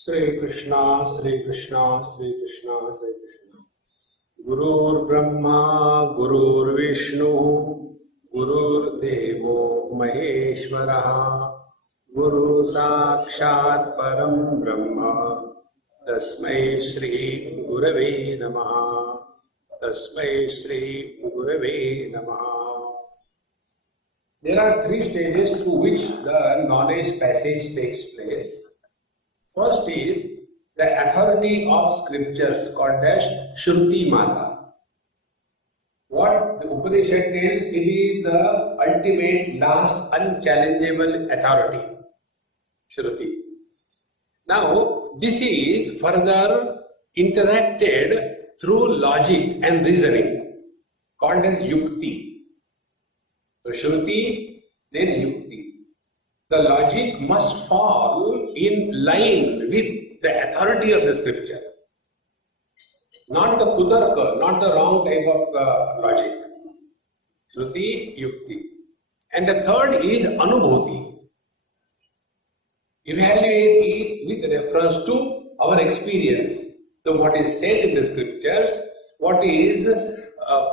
Sri Krishna, Sri Krishna, Sri Krishna, Sri Krishna. Gurur Brahma, Gurur Vishnu, Gurur Devo Maheshwara, Guru Sakshat Param Brahma, Tasmai Shri Gurave Namaha, Tasmai Shri Gurave Namaha. There are three stages through which the knowledge passage takes place. First is the authority of scriptures called as Shruti Mata. What the Upanishad tells, it is the ultimate, last, unchallengeable authority, Shruti. Now, this is further interacted through logic and reasoning, called as Yukti. So, Shruti, then Yukti. The logic must fall in line with the authority of the scripture. Not the kutarka, not the wrong type of logic. Shruti, Yukti. And the third is Anubhuti. Evaluate it with reference to our experience. So what is said in the scriptures, what is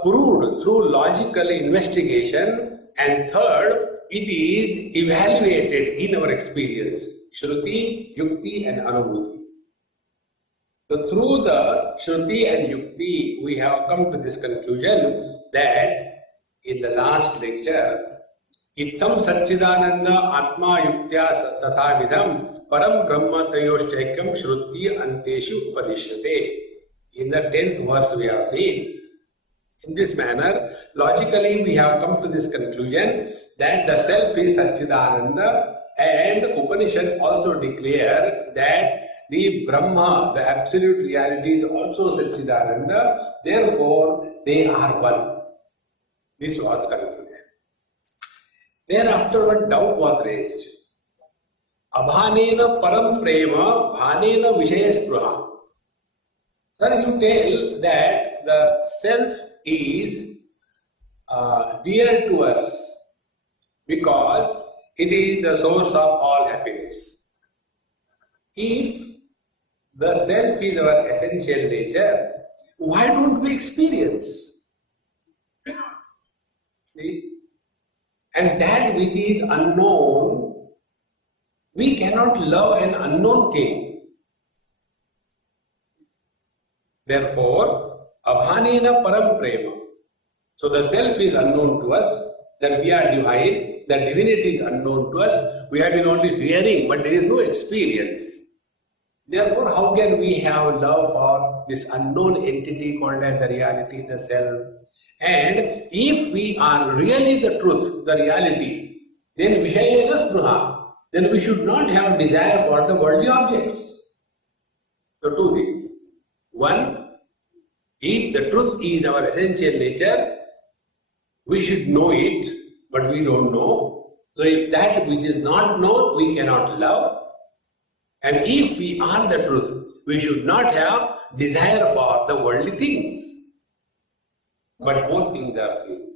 proved through logical investigation, and third, it is evaluated in our experience. Shruti, Yukti and Anubhuti. So through the Shruti and Yukti, we have come to this conclusion that in the last lecture, Ittam Satchidananda Atma Yuktya Tatha Vidham Param Brahma Tayoshtaikam Shruti Anteshu Upadishyate. In the 10th verse we have seen. In this manner, logically we have come to this conclusion that the self is Satchidananda, and Upanishad also declare that the Brahma, the absolute reality, is also Satchidananda, therefore they are one. This was the conclusion. Thereafter one doubt was raised. Abhanena param prema, bhanena vishaya spruha. Sir, you tell that the self is dear to us because it is the source of all happiness. If the self is our essential nature, why don't we experience? See? And that which is unknown, we cannot love an unknown thing. Therefore, abhanena param prema. So the self is unknown to us, that we are divine, the divinity is unknown to us, we have been only hearing, but there is no experience. Therefore, how can we have love for this unknown entity called as the reality, the self? And if we are really the truth, the reality, then vishayena spruha, then we should not have desire for the worldly objects. So two things. One, if the truth is our essential nature, we should know it, but we don't know. So if that which is not known, we cannot love. And if we are the truth, we should not have desire for the worldly things. But both things are seen.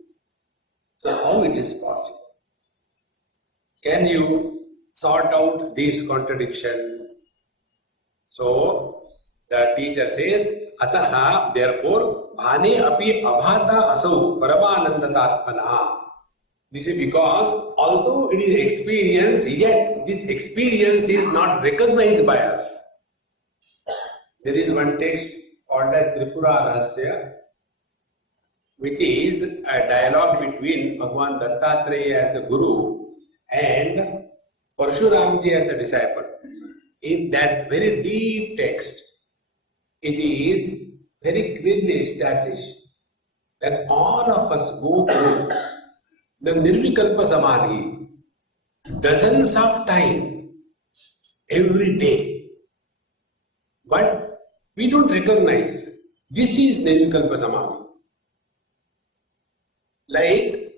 So how it is possible? Can you sort out this contradiction? So the teacher says, Ataha, therefore, bhane api abhata asau paramanandatatmanaha. This is because although it is experience, yet this experience is not recognized by us. There is one text called as Tripura Rahasya, which is a dialogue between Bhagavan Dattatreya as the Guru and Parshuramji as the disciple. In that very deep text, it is very clearly established that all of us go through the Nirvikalpa Samadhi dozens of times every day. But we don't recognize this is Nirvikalpa Samadhi. Like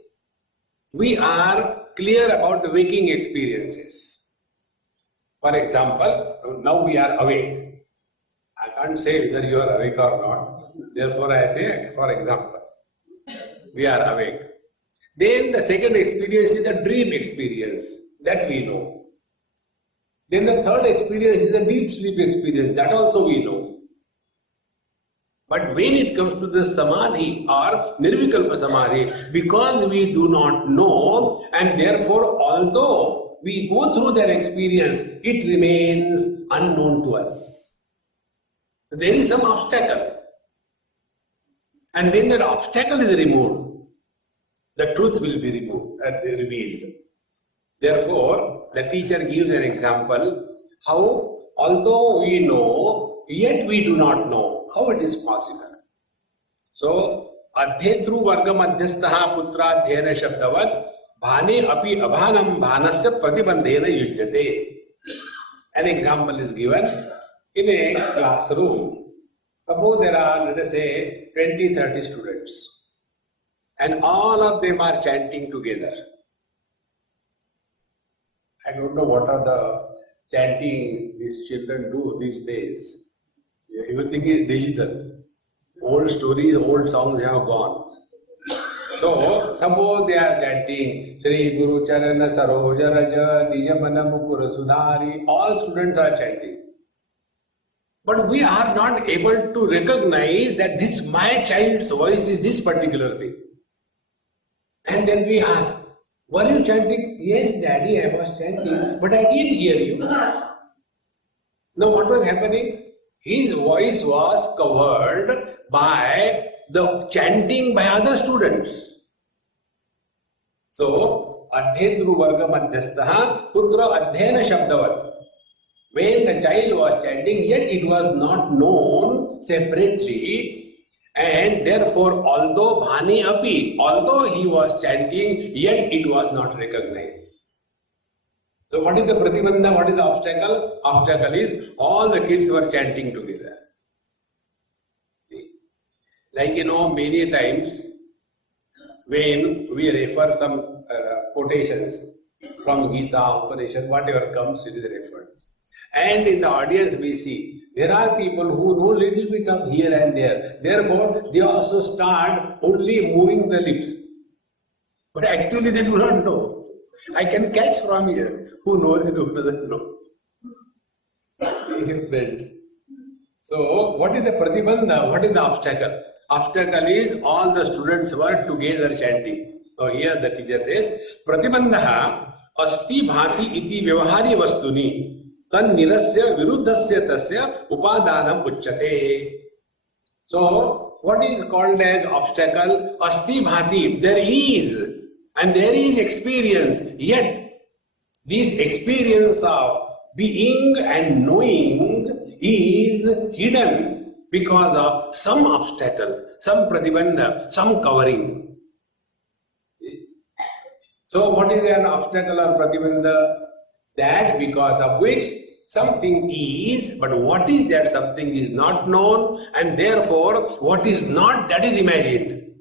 we are clear about the waking experiences. For example, now we are awake. I can't say whether you are awake or not. Therefore, I say, for example, we are awake. Then the second experience is the dream experience that we know. Then the third experience is a deep sleep experience. That also we know. But when it comes to the samadhi or nirvikalpa samadhi, because we do not know, and therefore although we go through that experience, it remains unknown to us. There is some obstacle. And when that obstacle is removed, the truth will be revealed. Therefore, the teacher gives an example how, although we know, yet we do not know how it is possible. So, adhetru varga madhyastaha putra dhyena shabdavat bhane api abhanam bhanasya pratibandhena yujyate. An example is given in a classroom. Suppose there are, let us say, 20-30 students, and all of them are chanting together. I don't know what are the chanting these children do these days. Everything is digital. Old stories, old songs have gone. So, suppose they are chanting Shri Guru Charana Saroja Raja Nijamana Mukura Sudhari. All students are chanting. But we are not able to recognize that this my child's voice is this particular thing. And then we ask, were you chanting? Yes, Daddy, I was chanting, but I didn't hear you. Now what was happening? His voice was covered by the chanting by other students. So, adhetru varga madhyastaha putra adhyena shabdavat. When the child was chanting, yet it was not known separately, and therefore, although bhane api, although he was chanting, yet it was not recognized. So what is the pratibandha? What is the obstacle? Obstacle is all the kids were chanting together. Like many times when we refer some quotations from Gita, Upanishad, whatever comes, it is referred. And in the audience we see, there are people who know little bit of here and there. Therefore, they also start only moving the lips. But actually they do not know. I can catch from here who knows and who doesn't know. Dear friends. So, what is the pratibandha? What is the obstacle? Obstacle is all the students were together chanting. So here the teacher says, pratibandha asti bhati iti vyavahari vastuni. Tan nirasya viruddhasya tasya upadanam uchyate. So, what is called as obstacle? Asti bhati, there is, and there is experience, yet this experience of being and knowing is hidden because of some obstacle, some pratibandha, some covering. So, what is an obstacle or pratibandha? That because of which something is, but what is that something is not known, and therefore what is not, that is imagined.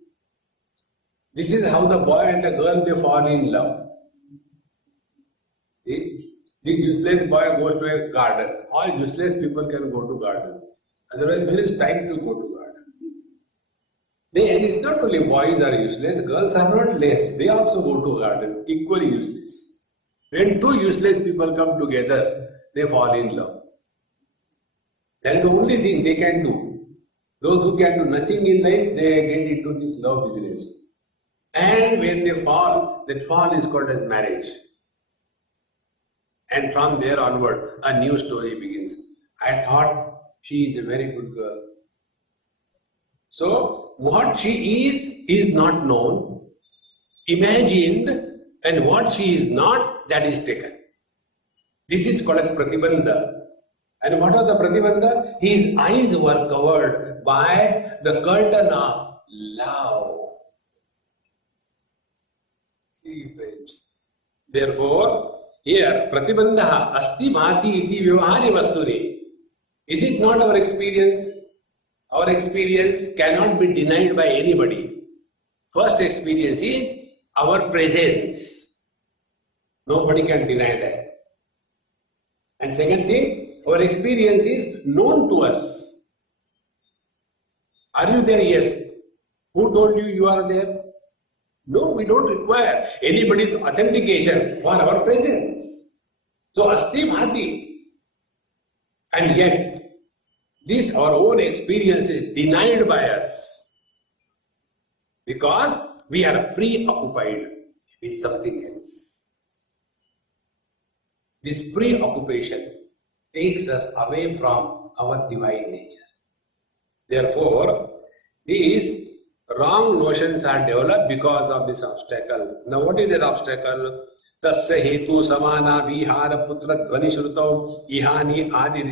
This is how the boy and the girl, they fall in love. See? This useless boy goes to a garden. All useless people can go to garden. Otherwise, where is time to go to garden? And it's not only boys are useless, girls are not less. They also go to garden, equally useless. When two useless people come together, they fall in love. That is the only thing they can do. Those who can do nothing in life, they get into this love business. And when they fall, that fall is called as marriage. And from there onward, a new story begins. I thought she is a very good girl. So, what she is not known, imagined, and what she is not, that is taken. This is called as pratibandha. And what was the pratibandha? His eyes were covered by the curtain of love. See, friends. Therefore, here, pratibandha asti bhati iti vyavahari vastuni. Is it not our experience? Our experience cannot be denied by anybody. First experience is our presence. Nobody can deny that. And second thing, our experience is known to us. Are you there? Yes. Who told you you are there? No, we don't require anybody's authentication for our presence. So, asti bhati. And yet, this our own experience is denied by us because we are preoccupied with something else. This preoccupation takes us away from our divine nature. Therefore, these wrong notions are developed because of this obstacle. Now, what is that obstacle? Tasya hetu samana vihara putra dhvani shrutau ihani adi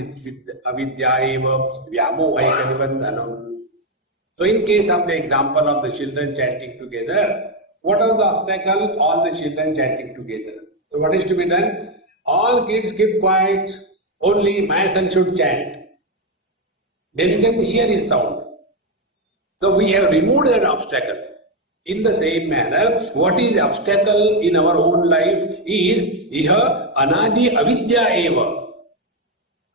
avidya eva vyamohaika nibandhanam. So, in case of the example of the children chanting together, what are the obstacle? All the children chanting together. So, what is to be done? All kids keep quiet, only my son should chant. Then you can hear his sound. So we have removed that obstacle. In the same manner, what is the obstacle in our own life is iha anadi avidya eva.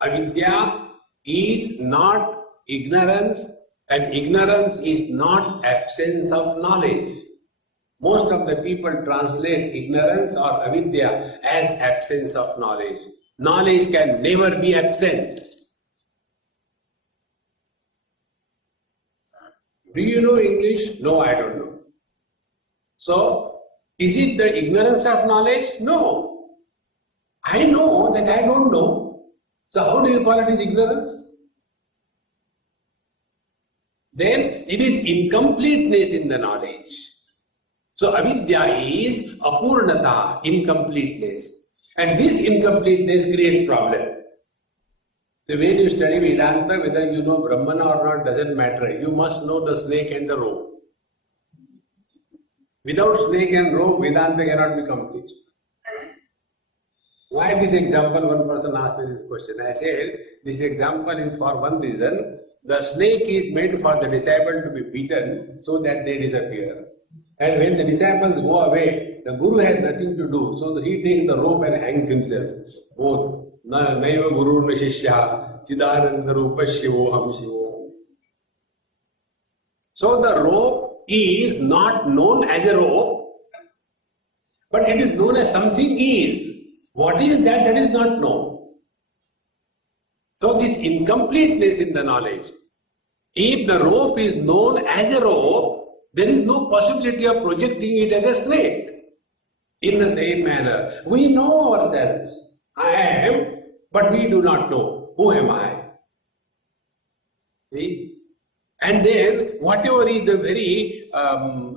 Avidya is not ignorance, and ignorance is not absence of knowledge. Most of the people translate ignorance or avidya as absence of knowledge. Knowledge can never be absent. Do you know English? No, I don't know. So, is it the ignorance of knowledge? No. I know that I don't know. So, how do you call it as ignorance? Then it is incompleteness in the knowledge. So, avidya is apurnata, incompleteness. And this incompleteness creates problem. So when you study Vedanta, whether you know Brahmana or not doesn't matter. You must know the snake and the rope. Without snake and rope, Vedanta cannot be complete. Why this example? One person asked me this question. I said, this example is for one reason. The snake is made for the disciple to be beaten so that they disappear. And when the disciples go away, the Guru has nothing to do. So he takes the rope and hangs himself. Both. Naiva Guru na Shishya Chidananda Rupa Shivoham Shivoham. So the rope is not known as a rope, but it is known as something is. What is that? That is not known. So this incompleteness in the knowledge. If the rope is known as a rope, there is no possibility of projecting it as a snake. In the same manner, we know ourselves. I am, but we do not know. Who am I? See? And then, whatever is the very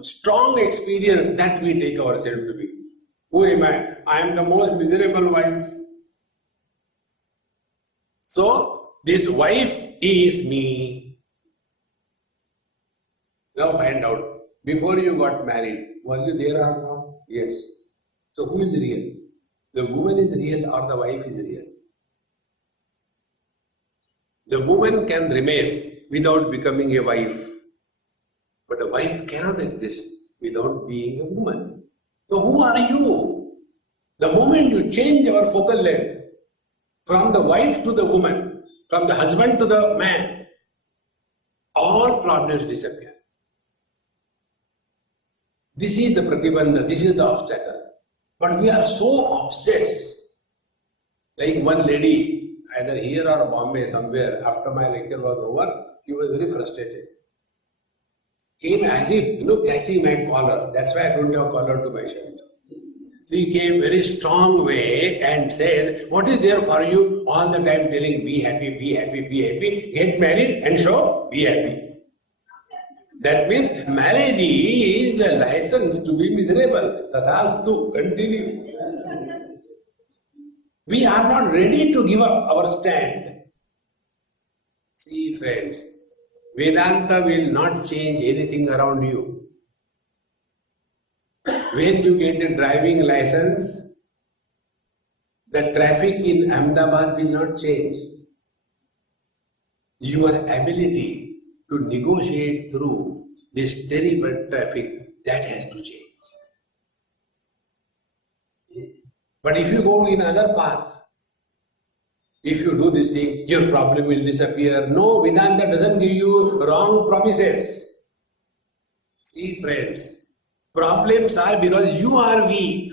strong experience that we take ourselves to be. Who am I? I am the most miserable wife. So, this wife is me. Now find out. Before you got married, were you there or not? Yes. So, who is real? The woman is real or the wife is real? The woman can remain without becoming a wife, but a wife cannot exist without being a woman. So who are you? The moment you change your focal length from the wife to the woman, from the husband to the man, all problems disappear. This is the pratibandha, this is the obstacle. But we are so obsessed. Like one lady, either here or Bombay, somewhere, after my lecture was over, she was very frustrated. Came as if, catching my collar. That's why I don't have collar to my shirt. She came very strong way and said, what is there for you? All the time telling, be happy, be happy, be happy. Get married and show, be happy. That means marriage is a license to be miserable. Tathastu, continue. We are not ready to give up our stand. See, friends, Vedanta will not change anything around you. When you get a driving license, the traffic in Ahmedabad will not change. Your ability to negotiate through this terrible traffic, that has to change. But if you go in other paths, if you do this thing, your problem will disappear. No, Vedanta doesn't give you wrong promises. See, friends, problems are because you are weak.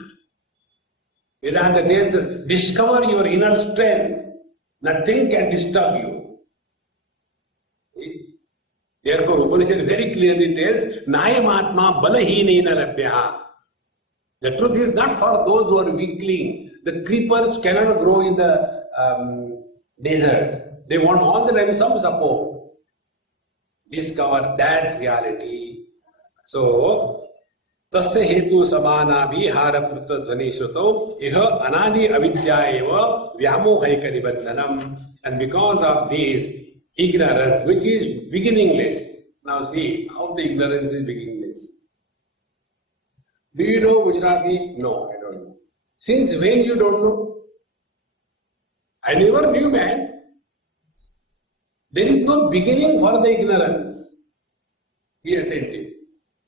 Vedanta tells us, discover your inner strength. Nothing can disturb you. See? Therefore, Upanishad very clearly tells, Nayam Atma Balahinena Labhya. The truth is not for those who are weakling. The creepers cannot grow in the desert. They want all the time some support. Discover that reality. So, tasya hetu samana vihara prutta dhvani shruto iha anadi avidya eva vyamohaika nibandhanam. And because of this ignorance, which is beginningless. Now see how the ignorance is beginningless. Do you know Gujarati? No, I don't know. Since when you don't know? I never knew, man. There is no beginning for the ignorance. Be attentive.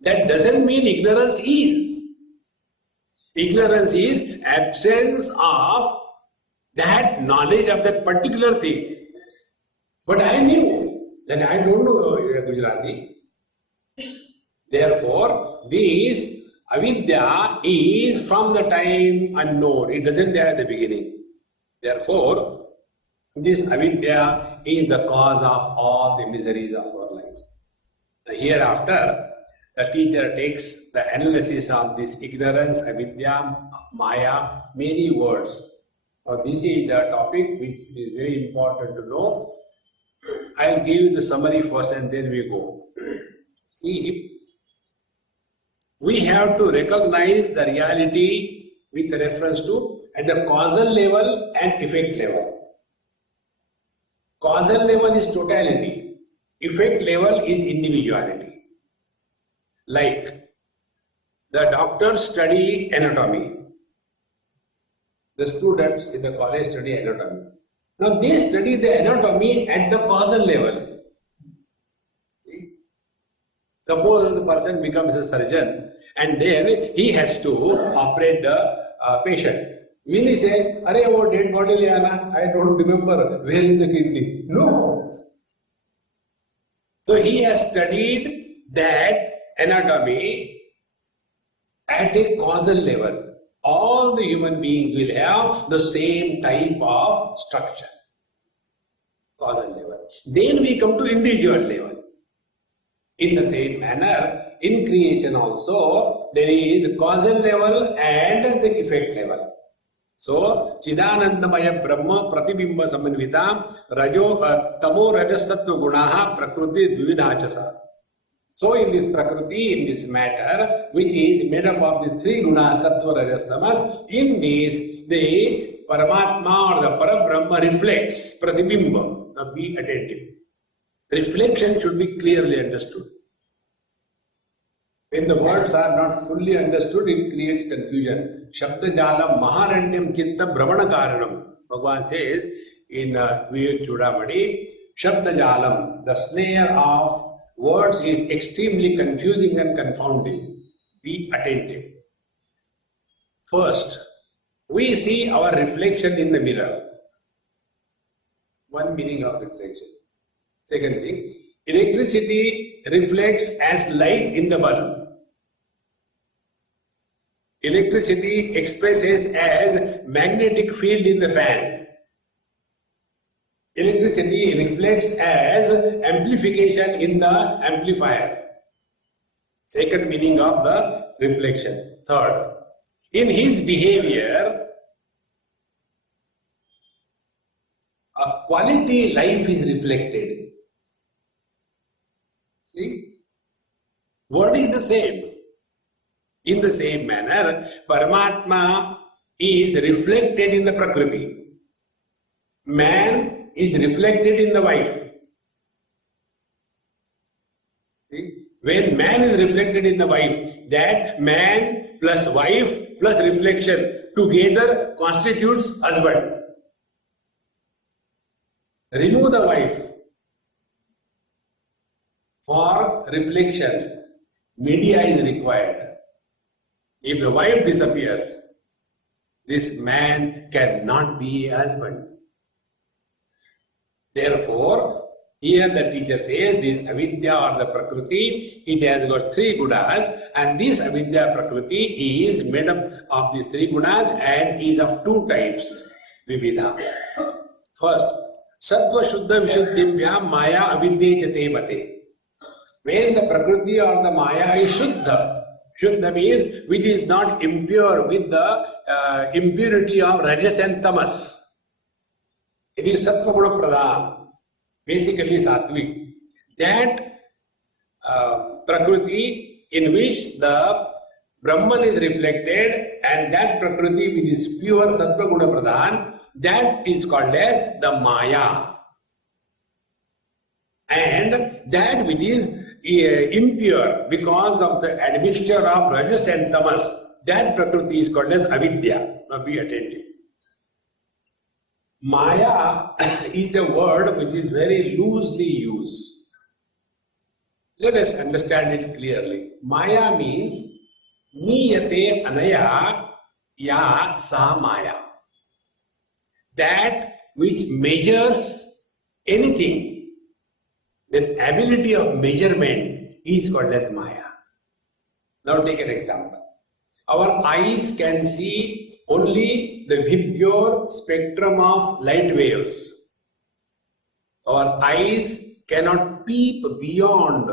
That doesn't mean ignorance is. Ignorance is absence of that knowledge of that particular thing. But I knew that I don't know Gujarati. Therefore, this avidya is from the time unknown. It doesn't have the beginning. Therefore, this avidya is the cause of all the miseries of our life. Hereafter, the teacher takes the analysis of this ignorance, avidya, maya, many words. Now, this is the topic which is very important to know. I'll give you the summary first and then we go. See, we have to recognize the reality with reference to at the causal level and effect level. Causal level is totality, effect level is individuality. Like the doctors study anatomy, the students in the college study anatomy. Now they study the anatomy at the causal level. See? Suppose the person becomes a surgeon and then he has to operate the patient. Will he say, "Arey, wo dead body le aana, I don't remember where is the kidney"? No. So he has studied that anatomy at a causal level. All the human beings will have the same type of structure. Causal level. Then we come to individual level. In the same manner, in creation also, there is causal level and the effect level. So, Chidanandamaya Brahma Pratibimba Samanvita Rajo Tamo Rajasattva Gunaha Prakriti Dvividhachasa. So, in this Prakriti, in this matter, which is made up of the three gunas, Sattva, Rajas, Tamas, in this, the Paramatma or the Parabrahma reflects Pratibimba. Now, be attentive. Reflection should be clearly understood. When the words are not fully understood, it creates confusion. Shabda Jala Maharanyam Chitta Brahmana Karanam. Bhagavan says in Vivek Chudamani, Shabda Jalam, the snare of words is extremely confusing and confounding. Be attentive. First, we see our reflection in the mirror. One meaning of reflection. Second thing, electricity reflects as light in the bulb. Electricity expresses as magnetic field in the fan. Electricity reflects as amplification in the amplifier. Second meaning of the reflection. Third, in his behavior, a quality life is reflected. See? Word is the same. In the same manner, Paramatma is reflected in the Prakriti. Man is reflected in the wife. See? When man is reflected in the wife, that man plus wife plus reflection together constitutes husband. Remove the wife. For reflection, media is required. If the wife disappears, this man cannot be a husband. Therefore, here the teacher says this avidya or the prakriti, it has got three gunas, and this avidya prakriti is made up of these three gunas and is of two types, vividha. First, Sattva Shuddha Vishuddhibhyam Maya Avidya Chate Mate. When the Prakriti or the Maya is Shuddha, Shuddha means which is not impure with the impurity of Rajas and Tamas. It is Sattva Guna Pradhan, basically Sattvic. That Prakriti in which the Brahman is reflected, and that Prakriti which is pure Sattva Guna Pradhan, that is called as the Maya. And that which is impure because of the admixture of Rajas and Tamas, that Prakriti is called as Avidya. Now be attentive. Maya is a word which is very loosely used. Let us understand it clearly. Maya means Niyate Anaya Ya Sa Maya. That which measures anything. The ability of measurement is called as Maya. Now take an example. Our eyes can see only the Vibgyor spectrum of light waves. Our eyes cannot peep beyond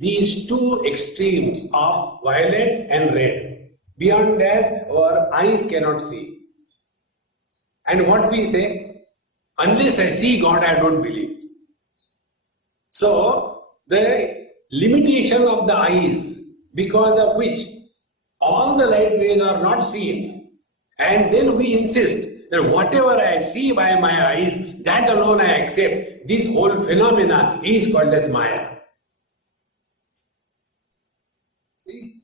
these two extremes of violet and red. Beyond that, our eyes cannot see. And what we say? Unless I see God, I don't believe. So, the limitation of the eyes, because of which all the light waves are not seen, and then we insist that whatever I see by my eyes, that alone I accept. This whole phenomena is called as Maya. See?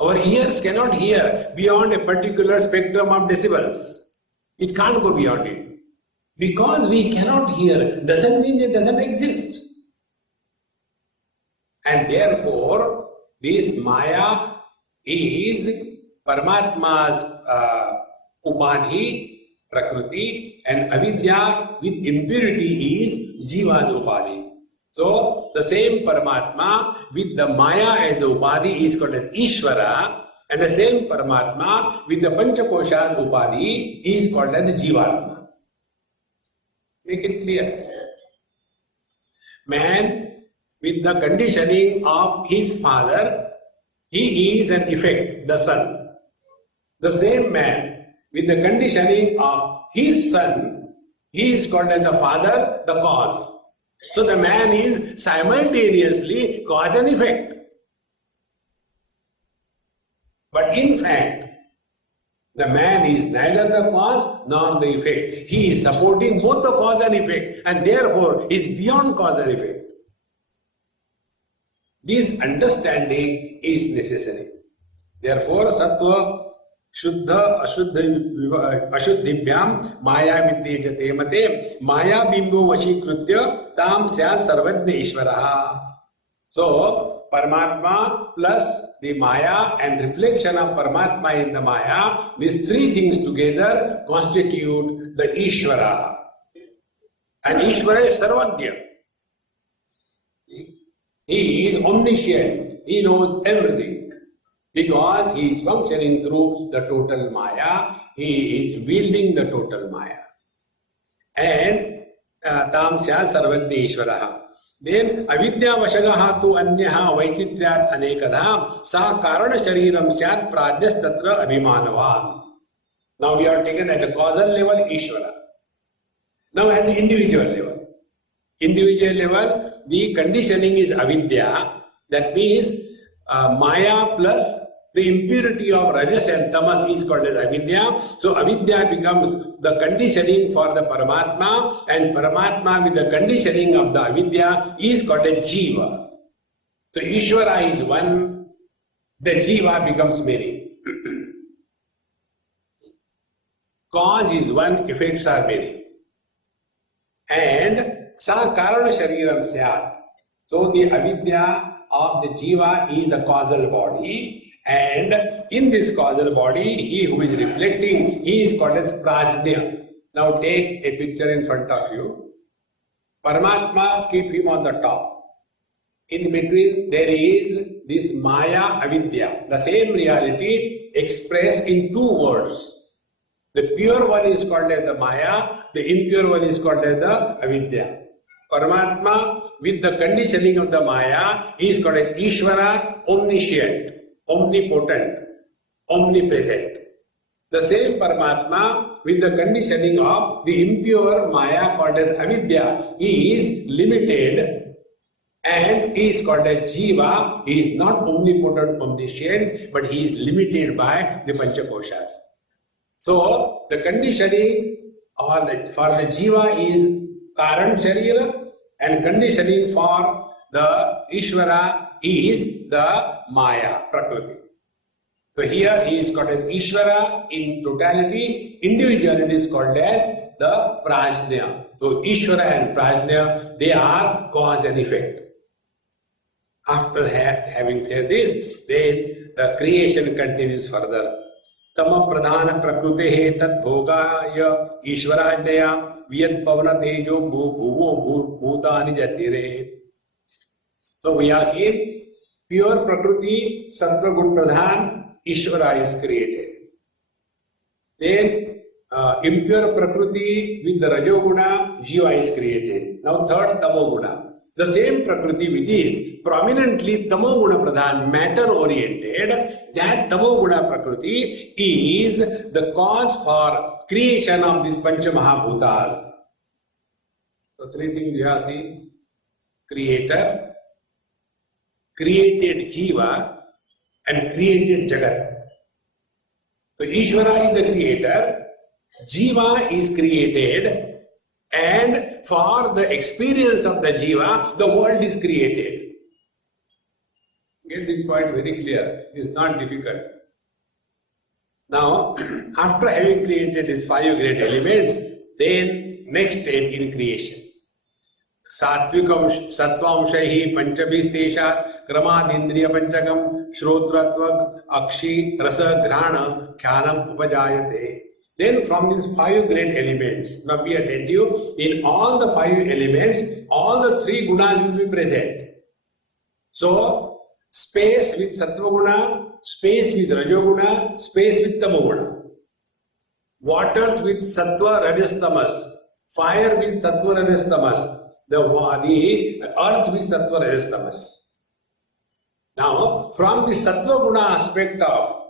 Our ears cannot hear beyond a particular spectrum of decibels. It can't go beyond it. Because we cannot hear doesn't mean it doesn't exist. And therefore, this Maya is Paramatma's Upadhi, Prakriti, and Avidya with impurity is Jiva's Upadhi. So, the same Paramatma with the Maya as the Upadhi is called as Ishvara, and the same Paramatma with the Panchakosha's Upadhi is called as Jivatma. Make it clear. Man, with the conditioning of his father, he is an effect, the son. The same man, with the conditioning of his son, he is called as the father, the cause. So the man is simultaneously cause and effect. But in fact, the man is neither the cause nor the effect. He is supporting both the cause and effect, and therefore is beyond cause and effect. This understanding is necessary. Therefore, Sattva Shuddha Ashuddhibhyam Maya Vidyajate Mate Maya Bimbo Vashikritya Tam Syat Sarvajna Ishvaraha. So, Paramatma plus the Maya and reflection of Paramatma in the Maya, these three things together constitute the Ishvara. And Ishvara is Sarvajna. He is omniscient. He knows everything. Because he is functioning through the total Maya. He is wielding the total Maya. And Tam Syat Sarvajna Ishvaraha. Then Avidya Vashagaha tu Anyaha Vaichityat Anekadha Sa Karana Shariram Syat Prajnas Tatra Abhimanavan. Now we are taken at the causal level, Ishvara. Now at the individual level. Individual level, the conditioning is avidya. That means Maya plus the impurity of Rajas and Tamas is called as avidya. So avidya becomes the conditioning for the Paramatma, and Paramatma with the conditioning of the avidya is called as Jiva. So Ishvara is one, the Jiva becomes many. Cause is one, effects are many. And Sa Karana Shariram Syat. So the avidya of the Jiva is the causal body, and in this causal body, he who is reflecting, he is called as Prajna. Now take a picture in front of you. Paramatma, keep him on the top. In between there is this Maya Avidya, the same reality expressed in two words. The pure one is called as the Maya, the impure one is called as the Avidya. Paramatma, with the conditioning of the Maya, is called as Ishvara, omniscient, omnipotent, omnipresent. The same Paramatma, with the conditioning of the impure Maya called as Avidya, is limited and is called as Jiva. He is not omnipotent, omniscient, but he is limited by the Panchakoshas. So, the conditioning for the Jiva is Karan Sharira, and conditioning for the Ishvara is the Maya, Prakriti. So here he is called as Ishvara in totality, individuality is called as the Prajna. So Ishvara and Prajna, they are cause and effect. After having said this, then the creation continues further. Tama pradhana prakrute tat bhogaya ishwarajnaya viyat pavana tejo bhuvo bhutani jatire. So we have seen pure prakriti, sattva gun pradhan, Ishvara is created. Then impure prakriti with the rajoguna, Jiva is created. Now third, tamoguna. The same prakriti which is prominently tamoguna pradhan, matter oriented, that tamoguna prakriti is the cause for creation of these pancha mahabhutas. So three things you have seen: creator, created Jiva, and created Jagat. So Ishvara is the creator, Jiva is created, and for the experience of the Jiva, the world is created. Get this point very clear. It is not difficult. Now, after having created these five great elements, then next step in creation. Satvikam sattvaamshaihi panchabhisteshat kramadindriya panchakam shrotratvag akshi rasa grahana kyanam upajayate. Then from these five great elements, now be attentive, in all the five elements, all the three gunas will be present. So, space with sattva guna, space with rajoguna, space with tamoguna. Waters with sattva rajas tamas, fire with sattva rajas tamas, the earth with sattva rajas tamas. Now, from the sattva guna aspect of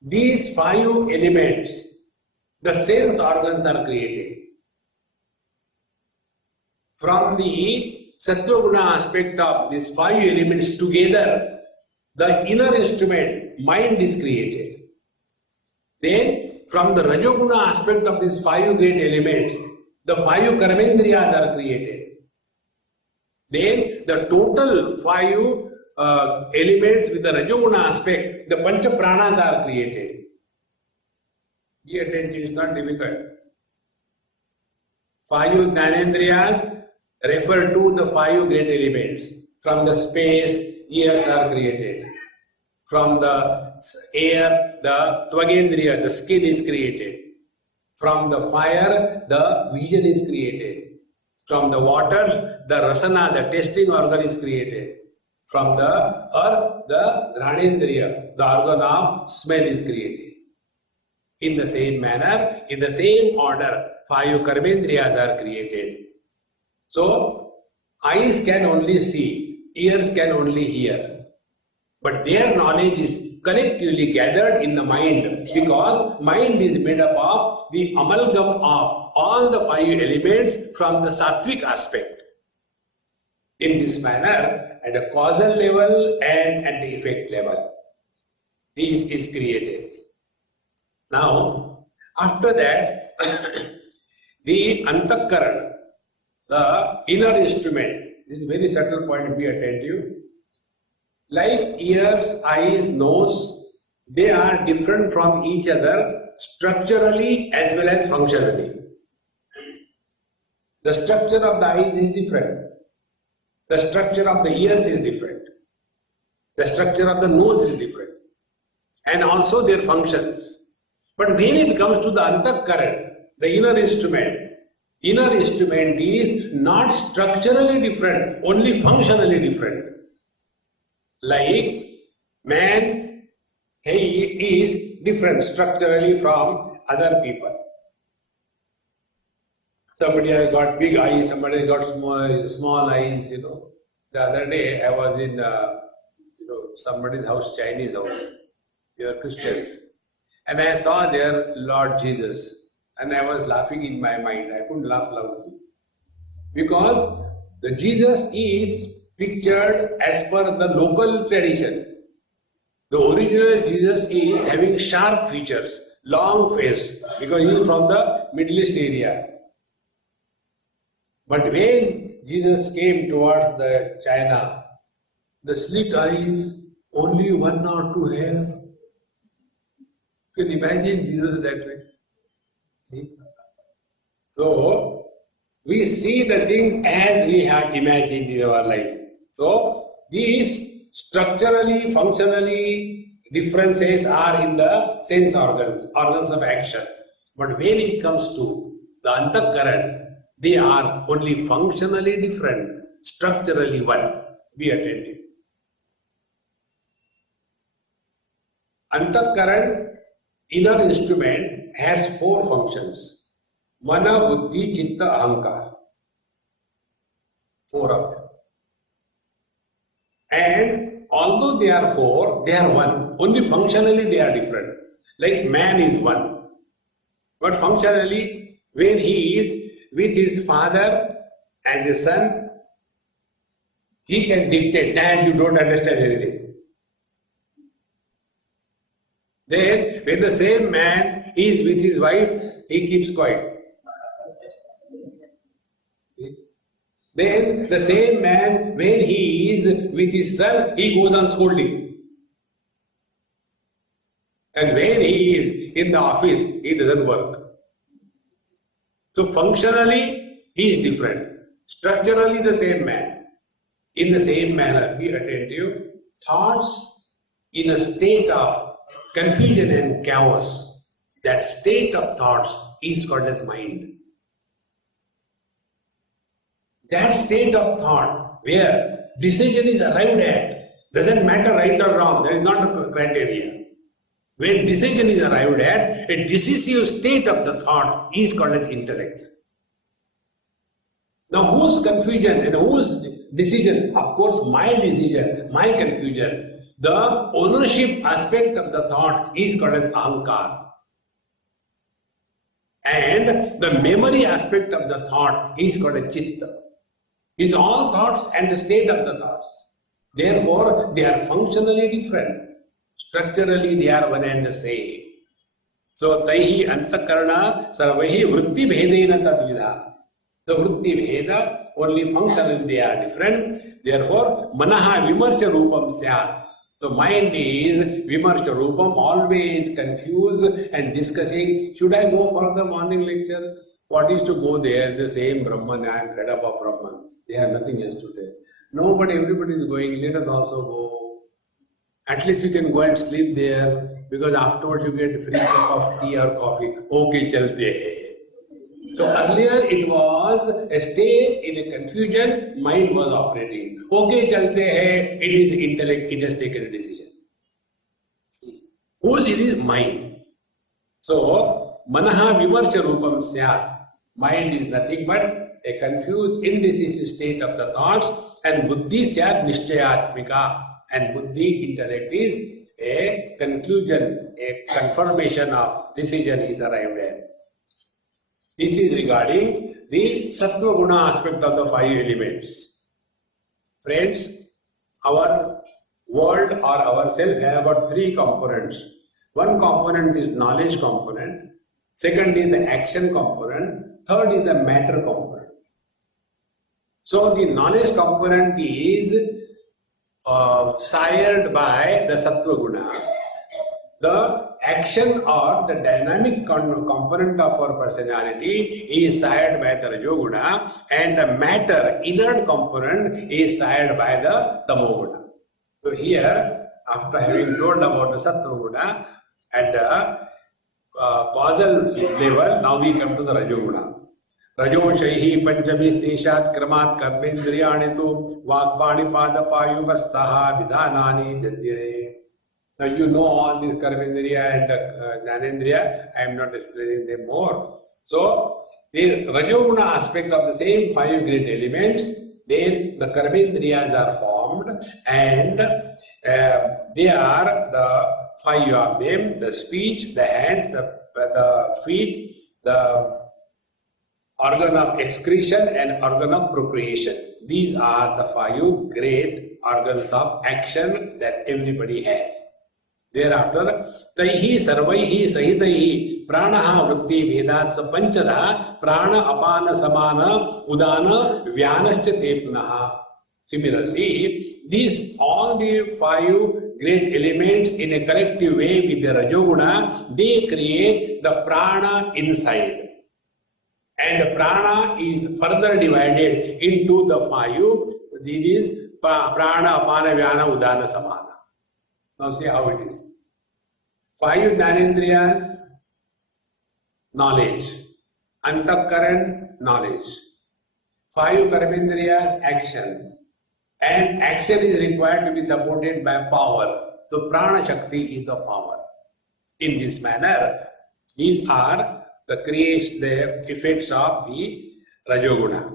these five elements, the sense organs are created. From the sattva guna aspect of these five elements together, the inner instrument, mind, is created. Then, from the rajoguna aspect of these five great elements, the five karmendriyas are created. Then, the total five elements with the rajoguna aspect, the pancha pranas are created. Be attentive, it is not difficult. Five jnanendriyas refer to the five great elements. From the space, ears are created. From the air, the tvagendriya, the skin is created. From the fire, the vision is created. From the waters, the rasana, the tasting organ is created. From the earth, the granendriya, the organ of smell is created. In the same manner, in the same order, five karmendriyas are created. So, eyes can only see, ears can only hear. But their knowledge is collectively gathered in the mind, because mind is made up of the amalgam of all the five elements from the sattvic aspect. In this manner, at a causal level and at the effect level, this is created. Now, after that, the antakaran, the inner instrument, this is a very subtle point, be attentive. Like ears, eyes, nose, they are different from each other structurally as well as functionally. The structure of the eyes is different. The structure of the ears is different. The structure of the nose is different. And also their functions. But when it comes to the antakaran, the inner instrument is not structurally different, only functionally different. Like man, he is different structurally from other people. Somebody has got big eyes, somebody has got small eyes, The other day I was in, somebody's house, Chinese house. They are Christians. And I saw their Lord Jesus. And I was laughing in my mind. I couldn't laugh loudly. Because the Jesus is pictured as per the local tradition. The original Jesus is having sharp features, long face, because he is from the Middle East area. But when Jesus came towards the China, the slit eyes, only one or two hair. You can imagine Jesus that way. See? So, we see the things as we have imagined in our life. So, these structurally, functionally differences are in the sense organs of action. But when it comes to the antakaran, they are only functionally different, structurally one. Be attentive. Antakaran, inner instrument, has 4 functions. Mana, Buddhi, Chitta, Ahankar. 4 of them. And although they are 4, they are one. Only functionally they are different. Like man is one. But functionally, when he is with his father and the son, he can dictate. Dad, you don't understand anything. Then, when the same man is with his wife, he keeps quiet. Then, the same man, when he is with his son, he goes on scolding. And when he is in the office, he doesn't work. So, functionally, he is different. Structurally, the same man. In the same manner, be attentive. Thoughts in a state of confusion and chaos, that state of thoughts is called as mind. That state of thought where decision is arrived at, doesn't matter right or wrong, that is not a criteria. When decision is arrived at, a decisive state of the thought is called as intellect. Now whose confusion and whose decision? Of course my decision, my confusion. The ownership aspect of the thought is called as ahankar. And the memory aspect of the thought is called as chitta. It's all thoughts and the state of the thoughts. Therefore, they are functionally different. Structurally, they are one and the same. So, taihi antakarana sarvahi vritti bhedena tadvidha. The vritti bheda, only functionally they are different. Therefore, manaha vimarsha rupam syat. So, mind is vimarsha rupam, always confused and discussing, should I go for the morning lecture? What is to go there? The same Brahman, I am fed up of Brahman. They have nothing else to tell. No, but everybody is going, let us also go. At least you can go and sleep there, because afterwards you get a free cup of tea or coffee. Okay, chalte hai. So earlier it was a state in a confusion, mind was operating. Okay, chalte hai, it is the intellect, it has taken a decision. See, whose it is? Mind. So, manaha vimarsha rupam syat. Mind is nothing but a confused, indecisive state of the thoughts, and buddhi syat nishchayatmika. And buddhi, intellect, is a conclusion, a confirmation of decision is arrived at. This is regarding the sattva guna aspect of the 5 elements. Friends, our world or our self have got 3 components. One component is knowledge component, second is the action component, third is the matter component. So the knowledge component is sired by the sattva guna. The action or the dynamic component of our personality is sired by the rajoguna, and the matter, inert component, is sired by the tamoguna. So here, after having told about the sattva guna at the causal level, now we come to the rajoguna. Rajoshahi panchami steshat kramat karmendriyani tu vakpani padapayupastaha vidhanani jadyare. Now you know all these Karmendriya and Jnanendriya. I am not explaining them more. So the Rajoguna aspect of the same five great elements, then the Karmendriyas are formed, and they are the five of them: the speech, the hand, the feet, the organ of excretion, and organ of procreation. These are the five great organs of action that everybody has. Thereafter, taihi sarvaihi sahitaihi pranaha vritti vedatsa panchada prana apana samana udana vyanascha tepnaha. Similarly, these all the five great elements in a collective way with the Rajoguna, they create the prana inside. And the prana is further divided into the five. This is prana, apana, vyana, udana, samana. Now see how it is. Five Jnanendriyas, knowledge. Antakaran, knowledge. Five Karmendriyas, action. And action is required to be supported by power. So prana shakti is the power. In this manner, these are the creation, the effects of the Rajoguna.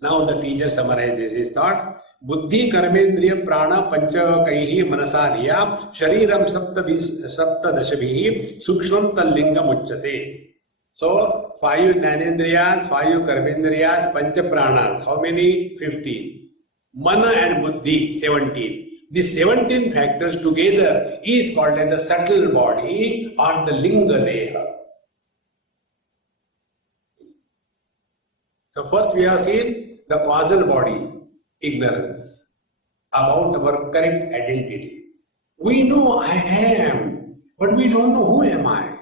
Now the teacher summarizes his thought. Buddhi karmendriya prana pancha kaihi manasadiya shariram saptadashabhihi sukshmam tallingam uchyate. So, five Jnanendriyas, five Karmendriyas, pancha pranas. How many? 15. Mana and Buddhi, 17. These 17 factors together is called as the subtle body or the Linga Deha. So first we have seen the causal body, ignorance about our correct identity. We know I am, but we don't know who am I.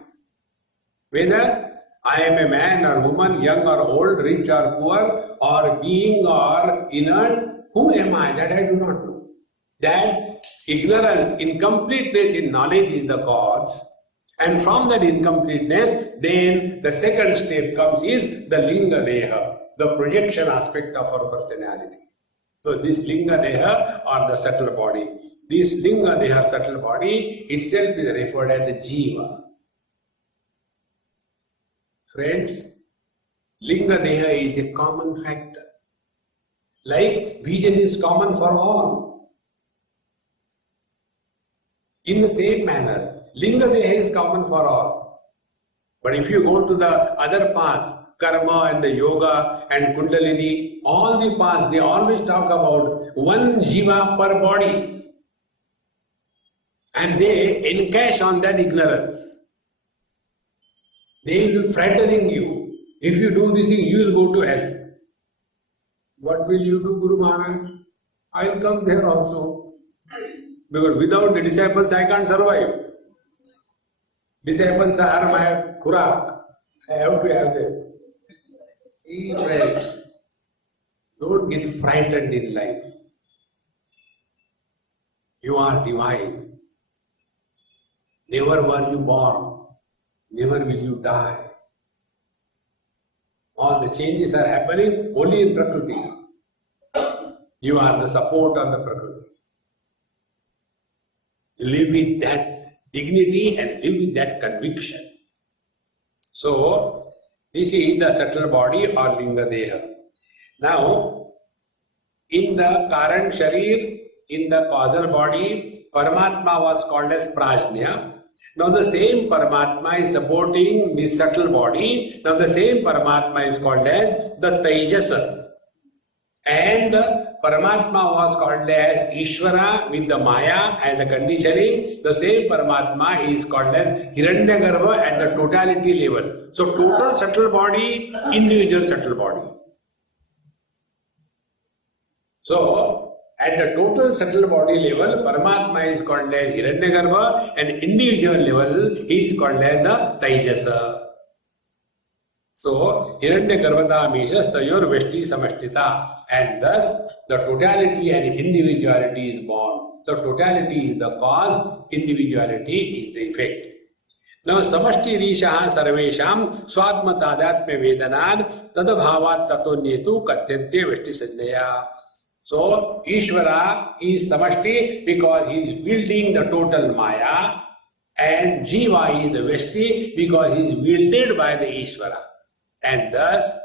Whether I am a man or woman, young or old, rich or poor, or being or inert, who am I? That I do not know. That ignorance, incompleteness in knowledge is the cause. And from that incompleteness, then the second step comes is the Linga Deha, the projection aspect of our personality. So this Linga Deha or the subtle body. This Linga Deha subtle body itself is referred as the Jiva. Friends, Linga Deha is a common factor. Like vision is common for all. In the same manner, Linga Deha is common for all. But if you go to the other paths, Karma and the Yoga and Kundalini, all the paths, they always talk about one Jiva per body. And they encash on that ignorance. They will be frightening you. If you do this thing, you will go to hell. What will you do, Guru Maharaj? I will come there also. Because without the disciples, I can't survive. Disciples are my Kurak. I have to have them. See, friends, don't get frightened in life. You are divine. Never were you born. Never will you die. All the changes are happening only in Prakriti. You are the support of the Prakriti. Live with that dignity and live with that conviction. So, this is the subtle body or Linga Deha. Now, in the Karan Sharir, in the causal body, Paramatma was called as Prajna. Now the same Paramatma is supporting the subtle body. Now the same Paramatma is called as the Tejasa. And Paramatma was called as Ishvara with the Maya and the conditioning. The same Paramatma is called as Hiranyagarbha at the totality level. So total subtle body, individual subtle body. So at the total subtle body level, Paramatma is called as Hiranyagarbha, and individual level is called as the Tejasa. So, Hiranyagarbhata Mishas Tayor Veshti Samashtita, and thus the totality and individuality is born. So, totality is the cause, individuality is the effect. Now, Samashti Rishaha Sarvesham Swatma Tadatme Vedanad Tadabhavat Tato Netu Katyante Veshti Sanjaya. So, Ishvara is Samashti because he is wielding the total Maya, and Jiva is the Veshti because he is wielded by the Ishvara. And thus,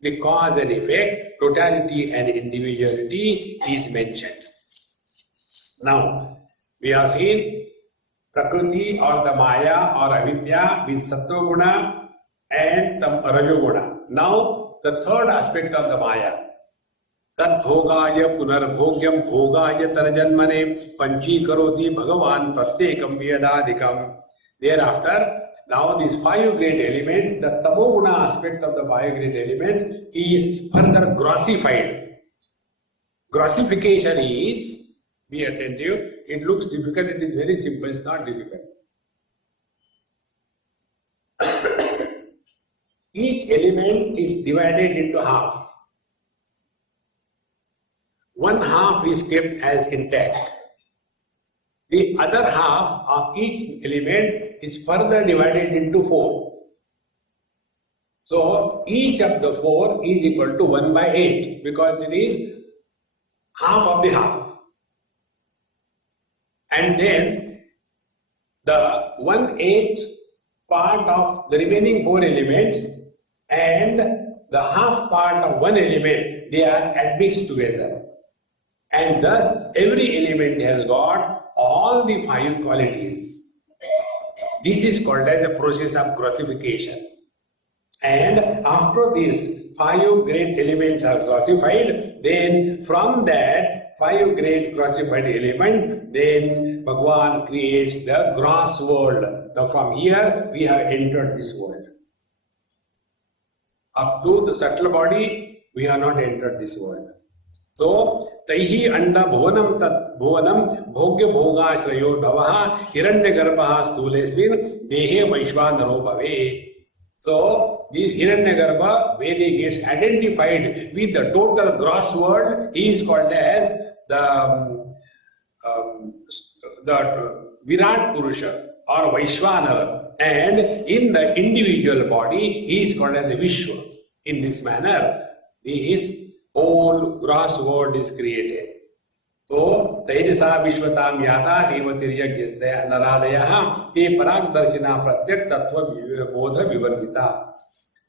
the cause and effect, totality and individuality is mentioned. Now, we have seen Prakriti or the Maya or Avidya with Sattva Guna and the Rajoguna. Now, the third aspect of the Maya. Tat bhogaya punarbhogyam bhogaya tarajanmane panchikaroti bhagavan pratyekam vyadadikam. Thereafter, now these five great elements, the tamoguna aspect of the five great elements is further grossified. Grossification is, be attentive, it looks difficult, it is very simple, it's not difficult. Each element is divided into half. One half is kept as intact. The other half of each element is further divided into four. So each of the four is equal to 1 by 8 because it is half of the half. And then the 1/8 part of the remaining four elements and the half part of one element, they are admixed together. And thus, every element has got all the five qualities. This is called as the process of grossification. And after these five great elements are grossified, then from that five great grossified element, then Bhagavan creates the gross world. Now from here, we have entered this world. Up to the subtle body, we have not entered this world. So, taihi anda bhuvanam tat bhuvanam bhogya bhogashrayo bhavaha hiranya garbha stulesmin dehe vaishvanaro bhave. So, this hiranya garbha, where he gets identified with the total gross world, he is called as the Virat Purusha or Vaishvanara. And in the individual body, he is called as the Vishwa. In this manner, this whole gross world is created. So, Taidasa Vishwatam Yata Devatirya Naradaya Te Parak Darshina Pratyak Tattva Bodha Vivargita.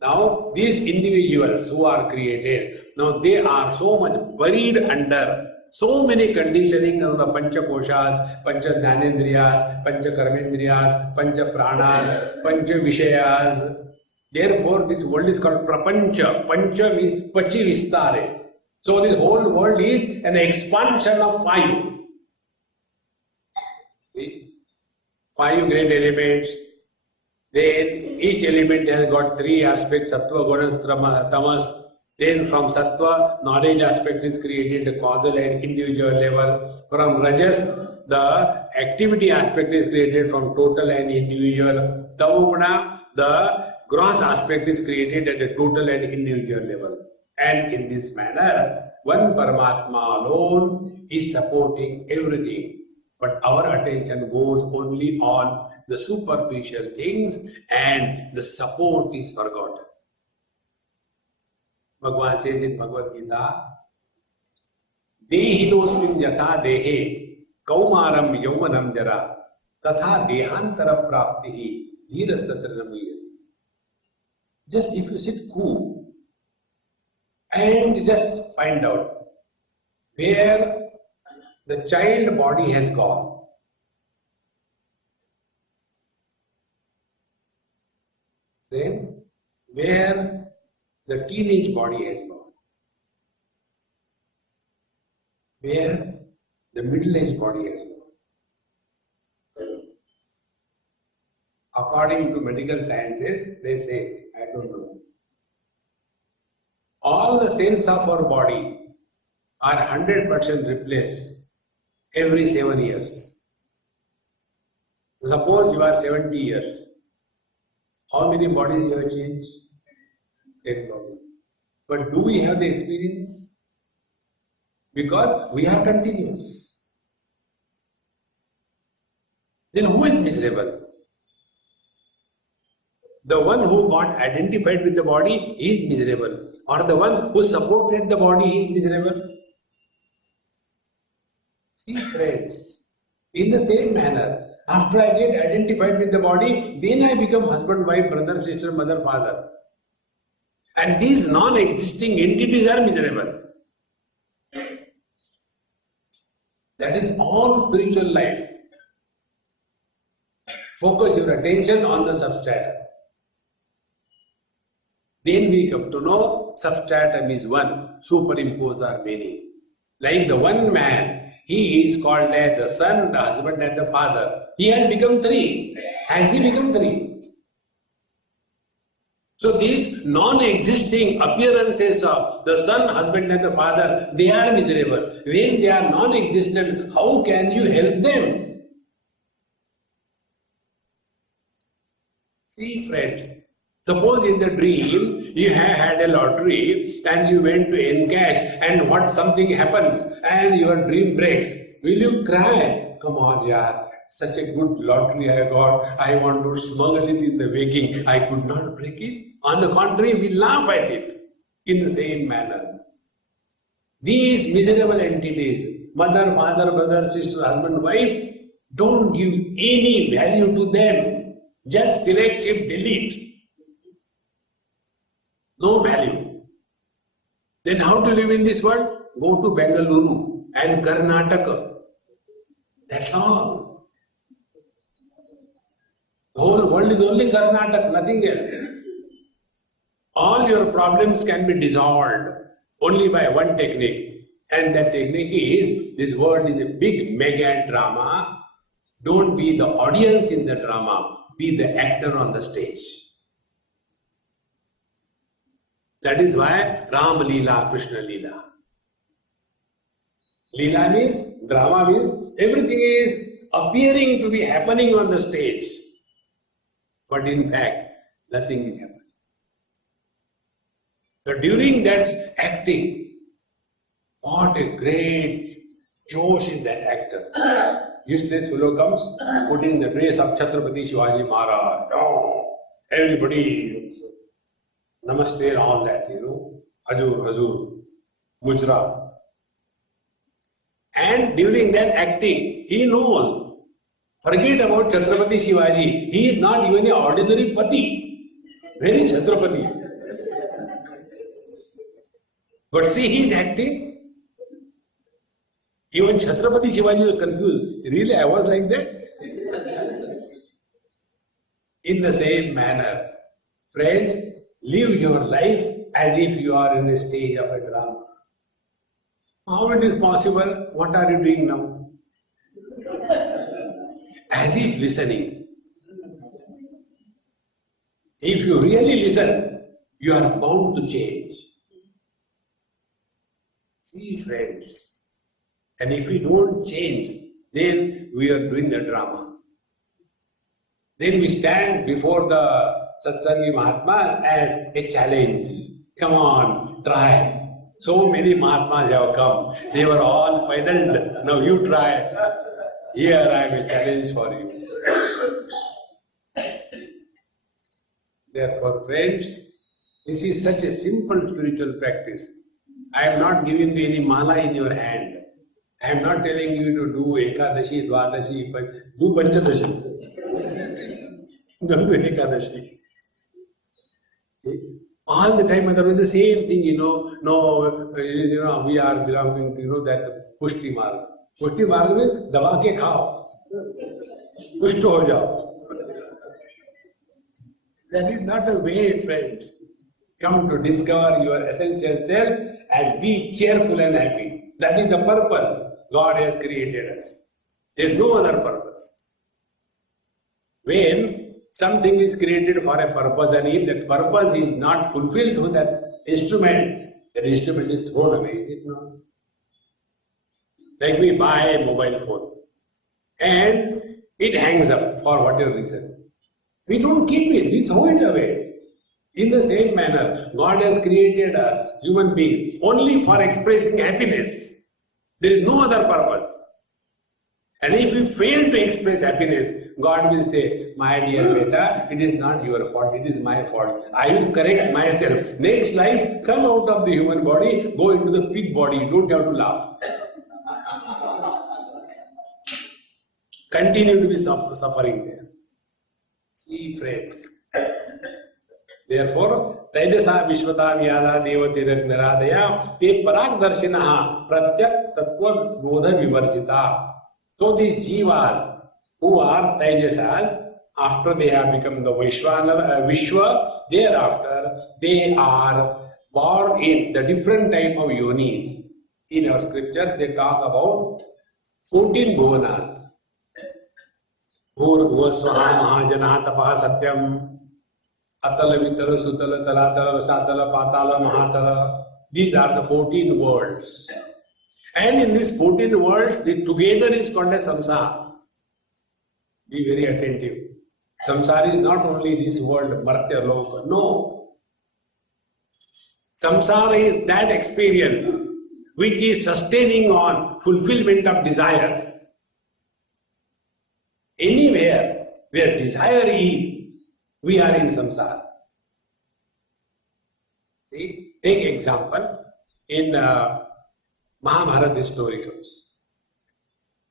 Now, these individuals who are created, now they are so much buried under so many conditioning of the Pancha Koshas, Pancha Jnanendriyas, Pancha Karmendriyas, Pancha Pranas, Pancha Vishayas. Therefore, this world is called Prapancha. Pancha means Pachi Vistare. So, this whole world is an expansion of five. See? Five great elements. Then each element has got three aspects, Sattva, Guna, Tamas. Then from Sattva, knowledge aspect is created at causal and individual level. From Rajas, the activity aspect is created from total and individual. Tamoguna, the gross aspect is created at a total and individual level. And in this manner, one Paramatma alone is supporting everything. But our attention goes only on the superficial things and the support is forgotten. Bhagavan says in Bhagavad Gita, Dehinosmin yatha dehe kaumaram yauvanam jara tatha dehantara praptihi dhirastatra namuyati. Just if you sit cool and just find out where the child body has gone. Then where the teenage body has gone. Where the middle-aged body has gone. According to medical sciences, they say, I don't know. All the cells of our body are 100% replaced every 7 years. So suppose you are 70 years. How many bodies you have changed? 10 bodies. But do we have the experience? Because we are continuous. Then who is miserable? The one who got identified with the body is miserable, or the one who supported the body is miserable. See, friends, in the same manner, after I get identified with the body, then I become husband, wife, brother, sister, mother, father. And these non-existing entities are miserable. That is all spiritual life. Focus your attention on the substratum. Then we come to know substratum is one, superimpose are many. Like the one man, he is called as the son, the husband and the father. He has become three. Has he become three? So these non-existing appearances of the son, husband and the father, they are miserable. When they are non-existent, how can you help them? See, friends, suppose in the dream you have had a lottery and you went to encash and what something happens and your dream breaks. Will you cry? Come on, yaar, such a good lottery I got. I want to smuggle it in the waking. I could not break it. On the contrary, we laugh at it in the same manner. These miserable entities, mother, father, brother, sister, husband, wife, don't give any value to them. Just select, shift, delete. No value. Then how to live in this world? Go to Bengaluru and Karnataka. That's all. The whole world is only Karnataka, nothing else. All your problems can be dissolved only by one technique. And that technique is, this world is a big mega drama. Don't be the audience in the drama. Be the actor on the stage. That is why Ram Leela, Krishna Leela. Leela means, drama means, everything is appearing to be happening on the stage. But in fact, nothing is happening. So during that acting, what a great Josh in that actor. Useless fellow comes, putting the dress of Chhatrapati Shivaji Maharaj. Oh, everybody, namaste and all that, Hajur, Mujra. And during that acting, he knows, forget about Chhatrapati Shivaji, he is not even an ordinary pati. Where is Chhatrapati? But see, he is acting. Even Chhatrapati Shivaji was confused. Really, I was like that? In the same manner, friends, live your life as if you are in the stage of a drama. How it is possible? What are you doing now? As if listening. If you really listen, you are bound to change. See, friends, and if we don't change, then we are doing the drama. Then we stand before the Satsangi Mahatmas as a challenge. Come on, try. So many Mahatmas have come. They were all paidaled. Now you try. Here I have a challenge for you. Therefore, friends, this is such a simple spiritual practice. I am not giving you any mala in your hand. I am not telling you to do Ekadashi, Dvadashi, do Panchadashi. Don't do Ekadashi. All the time, otherwise the same thing, we are belonging to, that Pushti Marg. Pushti Marg means, dawa ke khao. Pushto ho jao. That is not the way, friends. Come to discover your essential self and be cheerful and happy. That is the purpose God has created us. There is no other purpose. When something is created for a purpose and if that purpose is not fulfilled with that instrument is thrown away, is it not? Like we buy a mobile phone and it hangs up for whatever reason. We don't keep it, we throw it away. In the same manner, God has created us, human beings, only for expressing happiness. There is no other purpose. And if we fail to express happiness, God will say, my dear beta, it is not your fault, it is my fault. I will correct myself. Next life, come out of the human body, go into the pig body. You don't have to laugh. continue to be suffering there. See, friends. Therefore, Taidasa Vishwata Vyada Devatirat Niradaya Te Paragdarshinaha Pratyak Tattva Bodha Vivarjita. So these jivas who are Taijasas, after they have become the Vishwa, thereafter they are born in the different type of yonis. In our scriptures, they talk about 14 bhuvanas. Bhurvasvaha Mahajana Tapaha Satyam Atala Vitala Sutala Talatala Satala Patala Mahatala. These are the 14 worlds. And in these 14 worlds, the together is called as samsara. Be very attentive. Samsara is not only this world, Martya Loka. No. Samsara is that experience which is sustaining on fulfillment of desires. Anywhere where desire is, we are in samsara. See, take example, in Mahabharata story comes.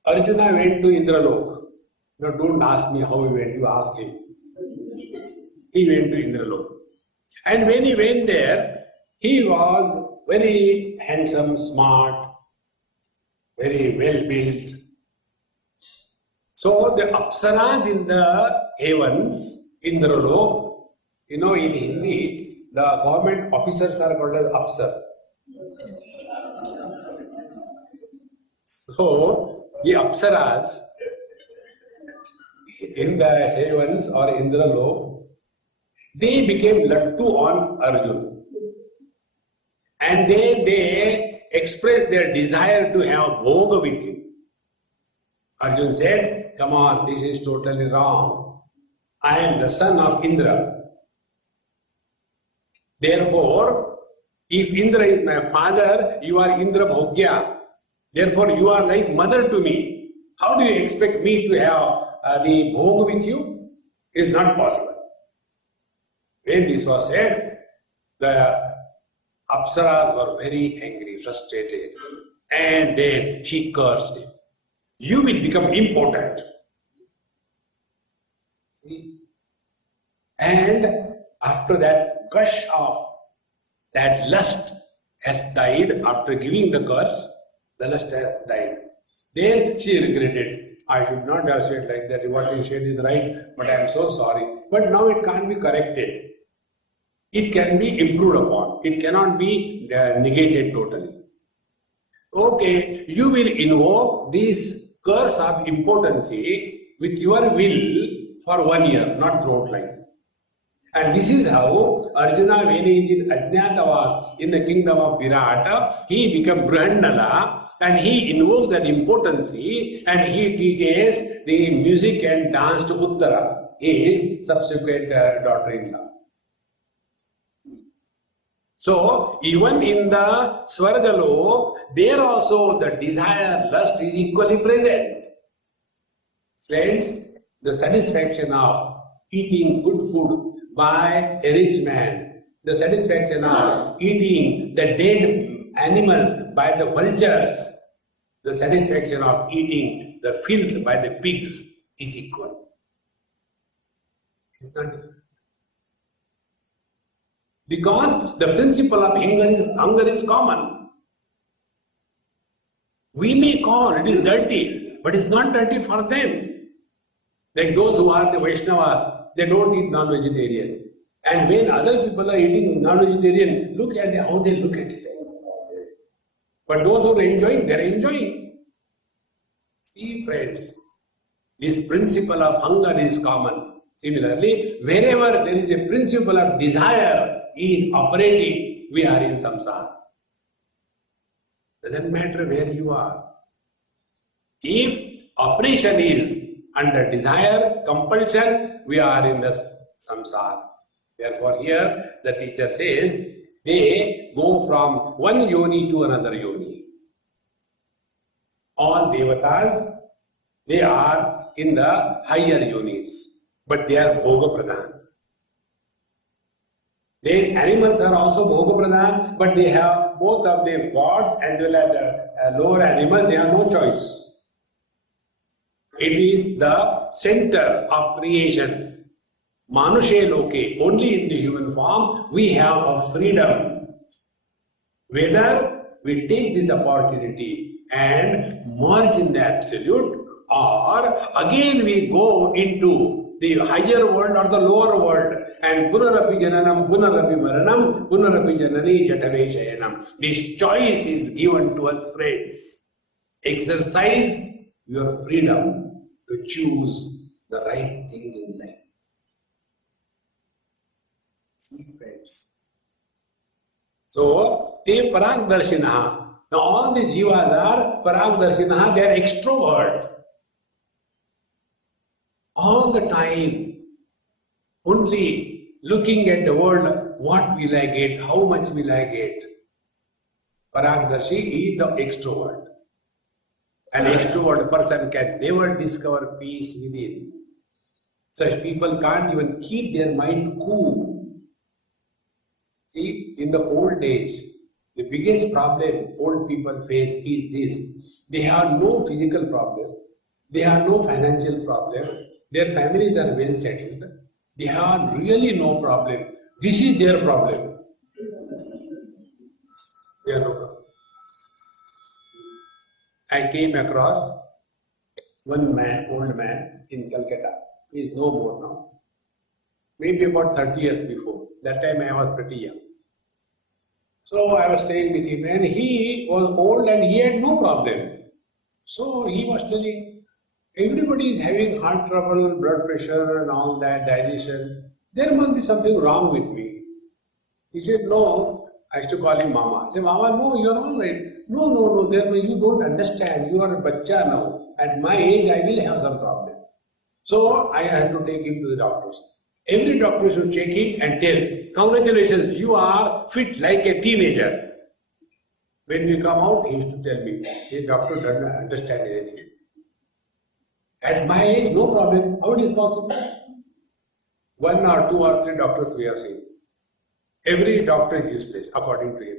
Arjuna went to Indralok. Now don't ask me how he went, you ask him. He went to Indralok. And when he went there, he was very handsome, smart, very well built. So the apsaras in the heavens, Indralok, in Hindi, the government officers are called as apsar. So the apsaras in the heavens or Indralok, they became lattu on Arjuna. And they expressed their desire to have bhoga with him. Arjuna said, come on, this is totally wrong. I am the son of Indra. Therefore, if Indra is my father, you are Indra Bhogya. Therefore, you are like mother to me. How do you expect me to have the bhog with you? It is not possible. When this was said, the Apsaras were very angry, frustrated, and then she cursed him. You will become important. See? And after that gush of that lust has died, after giving the curse, the lust has died. Then she regretted. I should not have said like that. What you said is right, but I am so sorry. But now it can't be corrected. It can be improved upon. It cannot be negated totally. Okay, you will invoke this curse of impotency with your will for 1 year, not throughout life. And this is how Arjuna, when he is in Ajnatavas in the kingdom of Virata, he becomes Brihandala and he invokes that impotency and he teaches the music and dance to Uttara, his subsequent daughter-in-law. So, even in the Swargalok, there also the desire, lust is equally present. Friends, the satisfaction of eating good food by a rich man, the satisfaction of eating the dead animals by the vultures, the satisfaction of eating the filth by the pigs is equal. It's not different. Because the principle of hunger is common. We may call it is dirty, but it's not dirty for them. Like those who are the Vaishnavas, they don't eat non-vegetarian. And when other people are eating non-vegetarian, look at how they look at it. But those who are enjoying, they are enjoying. See, friends, this principle of hunger is common. Similarly, wherever there is a principle of desire is operating, we are in samsara. Doesn't matter where you are. If operation is under desire, compulsion, we are in the samsara. Therefore, here the teacher says, they go from one yoni to another yoni. All devatas, they are in the higher yonis, but they are bhoga pradhan. Then animals are also bhoga pradhan, but they have both of them, gods as well as the lower animals, they have no choice. It is the center of creation. Manushe loke, only in the human form, we have a freedom. Whether we take this opportunity and merge in the absolute, or again we go into the higher world or the lower world, and punarapi jananam, punarapi maranam, punarapi janani jatave shayanam. This choice is given to us, friends. Exercise your freedom to choose the right thing in life. See, friends. So, they paragdarshinaha. Now, all the jivas are paragdarshinaha, they are extrovert. All the time, only looking at the world, what will I get, how much will I get. Paragdarshi is the extrovert. An extrovert person can never discover peace within. Such people can't even keep their mind cool. See, in the old age, the biggest problem old people face is this. They have no physical problem. They have no financial problem. Their families are well settled. They have really no problem. This is their problem. They have no problem. I came across one man, old man in Calcutta. He is no more now. Maybe about 30 years before. That time I was pretty young. So I was staying with him and he was old and he had no problem. So he was telling, everybody is having heart trouble, blood pressure and all that, digestion. There must be something wrong with me. He said, no. I used to call him Mama. I said, Mama, no, you're all right. No, you don't understand. You are a bachcha now. At my age, I will have some problem. So I had to take him to the doctors. Every doctor should check him and tell, congratulations, you are fit like a teenager. When we come out, he used to tell me, the doctor doesn't understand anything. At my age, no problem. How it is possible? 1 or 2 or 3 doctors we have seen. Every doctor is useless, according to him.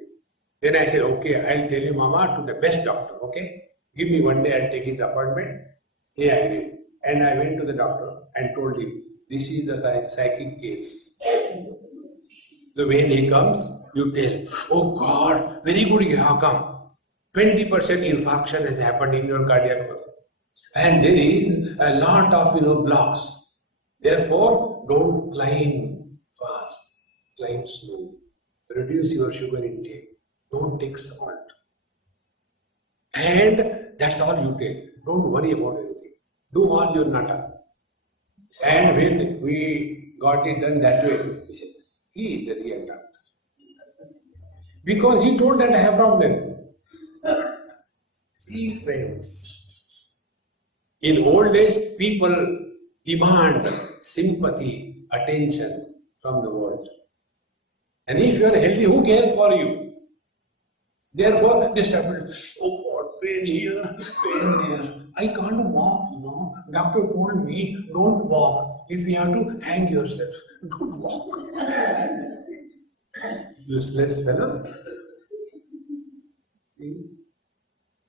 Then I said, okay, I'll tell you, Mama, to the best doctor, okay? Give me 1 day, I'll take his appointment. He agreed. And I went to the doctor and told him, this is the psychic case. So when he comes, you tell, oh God, very good you have come. 20% infarction has happened in your cardiac muscle. And there is a lot of blocks. Therefore, don't climb fast, climb slow. Reduce your sugar intake. Don't take salt. And that's all you take. Don't worry about anything. Do all your nata. And when we got it done that way, he said, he is the real doctor. Because he told that I have problem. See, friends, in old days, people demand sympathy, attention from the world. And if you are healthy, who cares for you? Therefore, they started, oh God, pain here, pain there. I can't walk, Doctor told me, don't walk. If you have to hang yourself, don't walk. Useless fellows.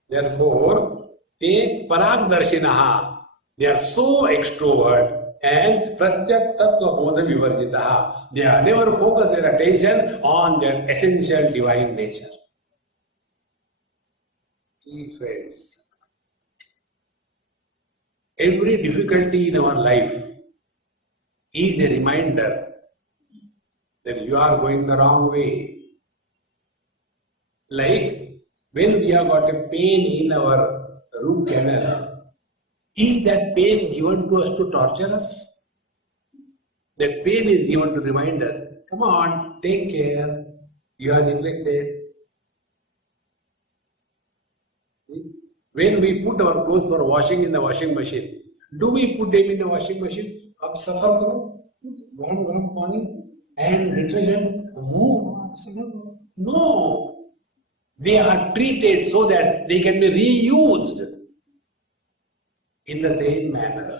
Therefore, they paragdarshinaha. They are so extrovert and pratyak tattva bodha vivarjitaha. They have never focused their attention on their essential divine nature. See, friends, every difficulty in our life is a reminder that you are going the wrong way. Like when we have got a pain in our root canal, is that pain given to us to torture us? That pain is given to remind us, come on, take care, you are neglected. When we put our clothes for washing in the washing machine, do we put them in the washing machine? Ab suffer karo, garam pani and detergent, no. They are treated so that they can be reused in the same manner.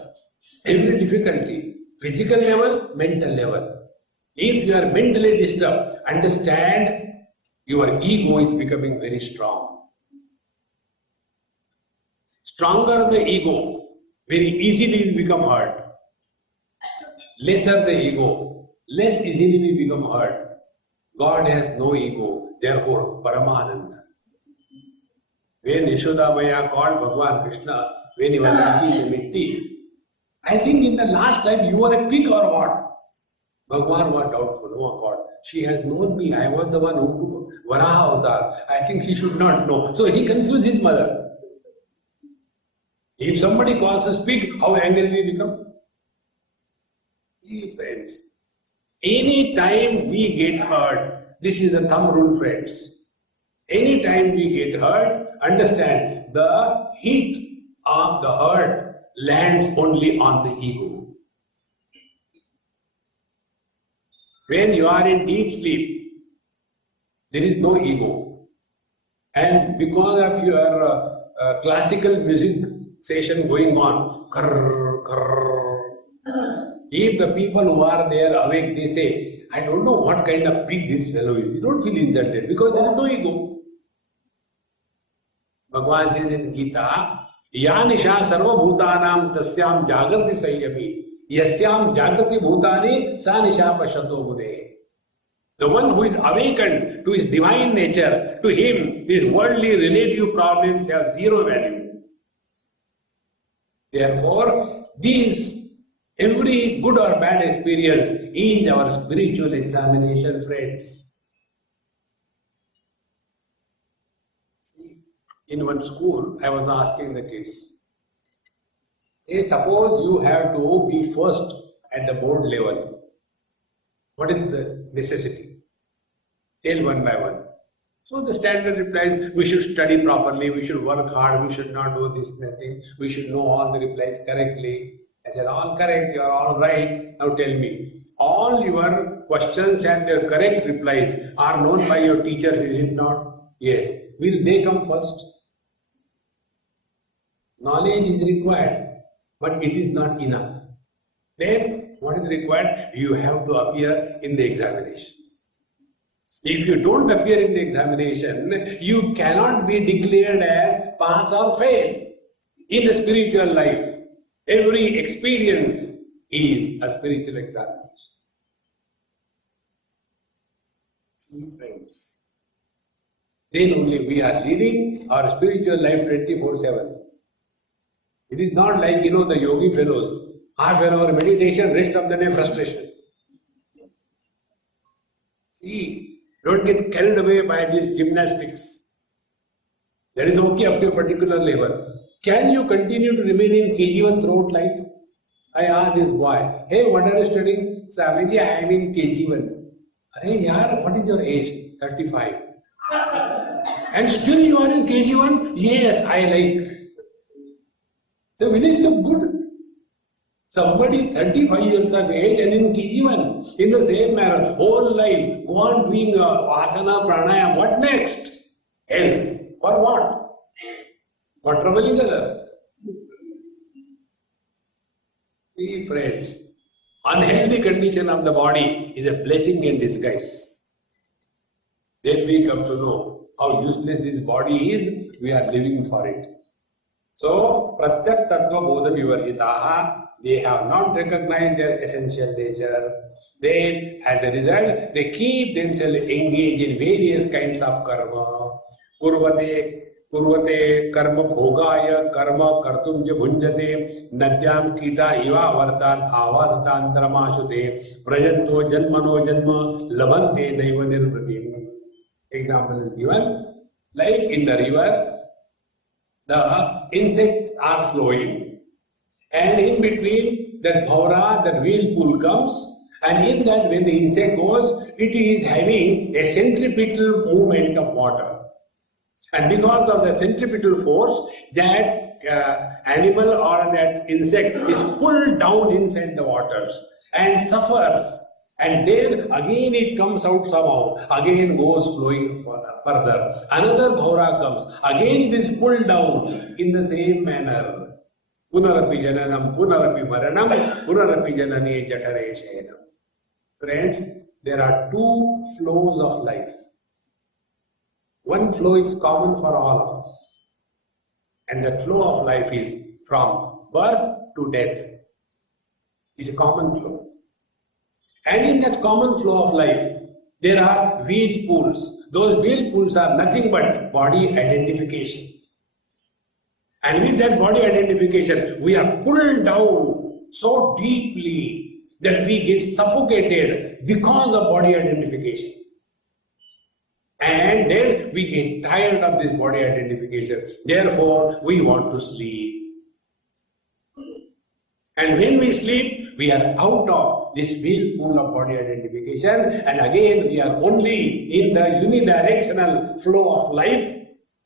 Every difficulty, physical level, mental level. If you are mentally disturbed, understand your ego is becoming very strong. Stronger the ego, Very easily we become hurt. Lesser the ego, less easily we become hurt. God has no ego, therefore Paramananda. When Yashoda Maya called Bhagavan Krishna, when he was digging the mitti, I think in the last time you were a pig or what? Bhagavan was doubtful. Oh God, she has known me. I was the one who took Varaha avatar. I think she should not know. So he confused his mother. If somebody calls us pig, how angry we become? See, friends, any time we get hurt, this is the thumb rule, friends. Any time we get hurt, understand the heat of the hurt lands only on the ego. When you are in deep sleep, there is no ego. And because of your classical music session going on, krrr, krrr, if the people who are there awake, they say, I don't know what kind of pig this fellow is. You don't feel insulted because there is no ego. Bhagavan says in Gita, Ya nisha sarva bhutanam tasyam jagrati sayyami. Yasyam jagrati bhutani sa nisha pashato mune. The one who is awakened to his divine nature, to him, these worldly relative problems have zero value. Therefore, every good or bad experience is our spiritual examination, friends. In one school, I was asking the kids, hey, suppose you have to be first at the board level. What is the necessity? Tell one by one. So the standard replies, we should study properly, we should work hard, we should not do this, nothing, we should know all the replies correctly. I said, all correct, you are all right. Now tell me, all your questions and their correct replies are known by your teachers, is it not? Yes. Will they come first? Knowledge is required, but it is not enough. Then, what is required? You have to appear in the examination. If you don't appear in the examination, you cannot be declared as pass or fail. In a spiritual life, every experience is a spiritual examination. See, friends, then only we are leading our spiritual life 24/7. It is not like, the yogi fellows, half an hour meditation, rest of the day frustration. See, don't get carried away by these gymnastics. That is okay up to a particular level. Can you continue to remain in KG1 throughout life? I asked this boy, hey, what are you studying? Swamiji, I am in KG1. Hey, yaar, what is your age? 35. And still you are in KG1? Yes, I like. So will it look good? Somebody 35 years of age and in KG1, in the same manner, whole life, go on doing asana, pranayam, what next? Health. For what? For troubling others. See, friends, unhealthy condition of the body is a blessing in disguise. Then we come to know how useless this body is, we are living for it. So, Pratyak Tattva Bodha Vivarhitaha, they have not recognized their essential nature. Then, as a result, they keep themselves engaged in various kinds of karma. Kurvate karma bhogaya karma kartum ja bhunjate nadyam kita iva vartan avartan dramashute prajanto janmano janma labante naiva nirvritim. Example is given, like in the river, the insects are flowing, and in between that bhaura, that whirlpool comes, and in that when the insect goes, it is having a centripetal movement of water. And because of the centripetal force, that animal or that insect is pulled down inside the waters and suffers. And then again it comes out somehow, again goes flowing further. Another bhaura comes, again it is pulled down in the same manner. Punarapi jananam, punarapi maranam, punarapi janane jatare shenam. Friends, there are two flows of life. One flow is common for all of us. And that flow of life is from birth to death is a common flow. And in that common flow of life, there are wheel pools. Those wheel pools are nothing but body identification. And with that body identification, we are pulled down so deeply that we get suffocated because of body identification. And then we get tired of this body identification. Therefore, we want to sleep. And when we sleep, we are out of this whirlpool of body identification, and again we are only in the unidirectional flow of life,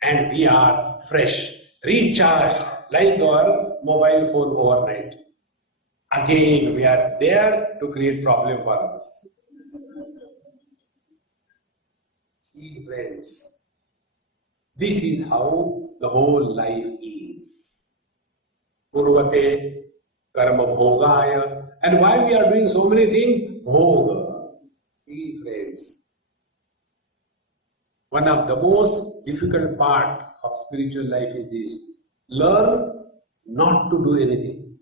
and we are fresh, recharged like our mobile phone overnight. Again, we are there to create problem for others. See, friends, this is how the whole life is. Purvate karma bhogaya. And why we are doing so many things? Bhoga. See, friends, one of the most difficult part of spiritual life is this. Learn not to do anything.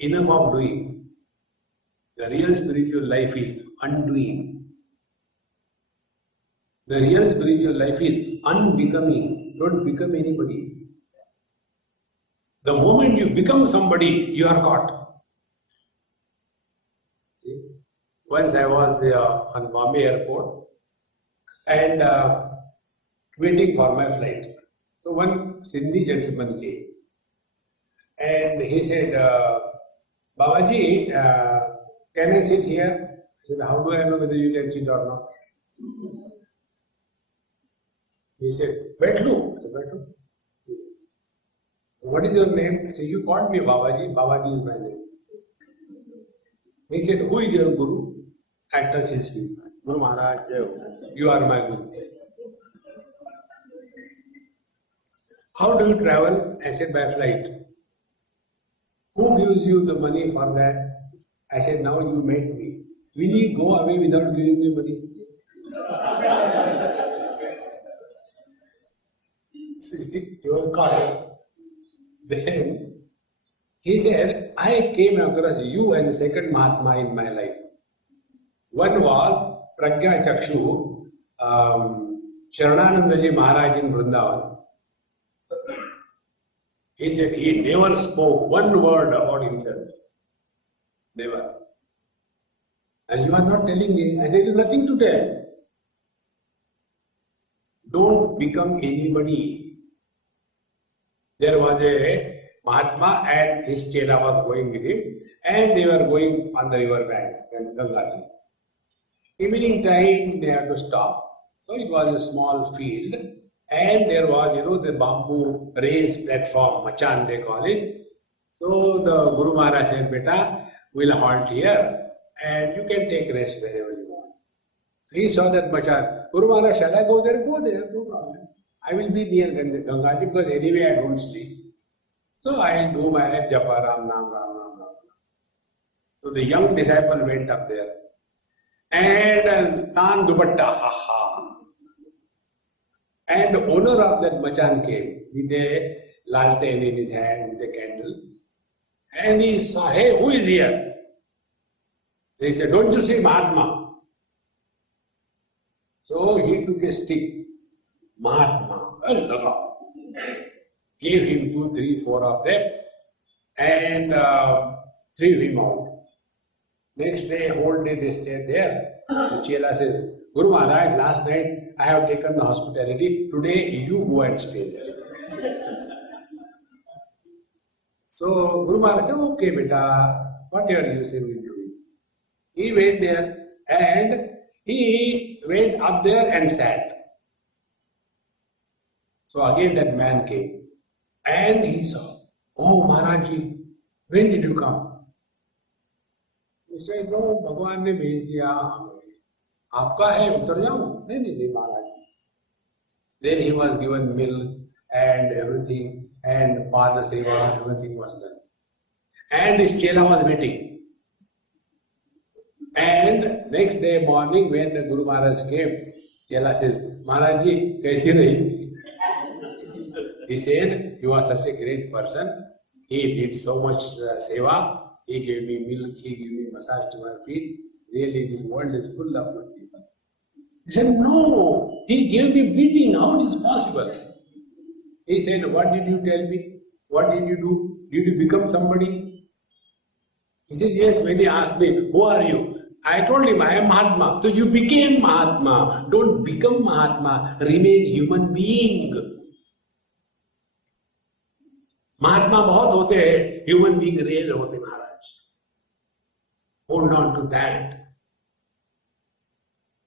Enough of doing. The real spiritual life is undoing. The real spiritual life is unbecoming. Don't become anybody. The moment you become somebody, you are caught. Once I was on Bombay airport and waiting for my flight. So one Sindhi gentleman came and he said, Babaji, can I sit here? I said, how do I know whether you can sit or not? He said, Betlu. I said, Betlu. What is your name? I said, you called me Babaji. Babaji is my name. He said, who is your Guru? I touched his feet. Guru Maharaj, you are my Guru. How do you travel? I said, by flight. Who gives you the money for that? I said, now you met me. Will you go away without giving me money? See, he was caught. Then he said, I came across you as the second Mahatma in my life. One was Pragya Chakshu, Sharananandaji Maharaj in Vrindavan. He said he never spoke one word about himself. Never. And you are not telling me, and there is nothing to tell. Don't become anybody. There was a Mahatma and his chela was going with him, and they were going on the river banks, Gangaji. Evening time, they had to stop. So it was a small field, and there was, the bamboo raised platform, machan they call it. So the Guru Maharaj said, Beta, we'll halt here, and you can take rest wherever you want. So he saw that machan. Guru Maharaj, shall I go there? Go there, no problem. I will be near Gangaji because anyway I don't sleep. So I do my japa Ram Nam Ram Nam Ram. So the young disciple went up there and Tan Dupatta, ha ha. And the owner of that machan came with a lalten in his hand with a candle. And he saw, hey, who is here? So he said, don't you see Mahatma? So he took a stick. Mahatma, gave him 2, 3, 4 of them and threw him out. Next day, whole day they stayed there. The Chela says, Guru Maharaj, last night I have taken the hospitality. Today you go and stay there. So Guru Maharaj said, okay, beta, whatever you say, we'll do it. He went there and he went up there and sat. So again that man came and he saw, oh Maharajji, when did you come? He said, no, Bhagwan ne bhej diya. Aapka hai, utar jaun? Nahi, Maharaj. Then he was given milk and everything and Pada Seva, everything was done. And his Chela was waiting. And next day morning when the Guru Maharaj came, Chela says, Maharajji, kaisi rahi? He said, you are such a great person. He did so much seva. He gave me milk, he gave me massage to my feet. Really, this world is full of good people. He said, no, he gave me beating. How it is possible? He said, what did you tell me? What did you do? Did you become somebody? He said, yes. When he asked me, who are you? I told him, I am Mahatma. So you became Mahatma. Don't become Mahatma. Remain human being. महात्मा बहुत होते हैं, human being rare होते महाराज. Hold on to that.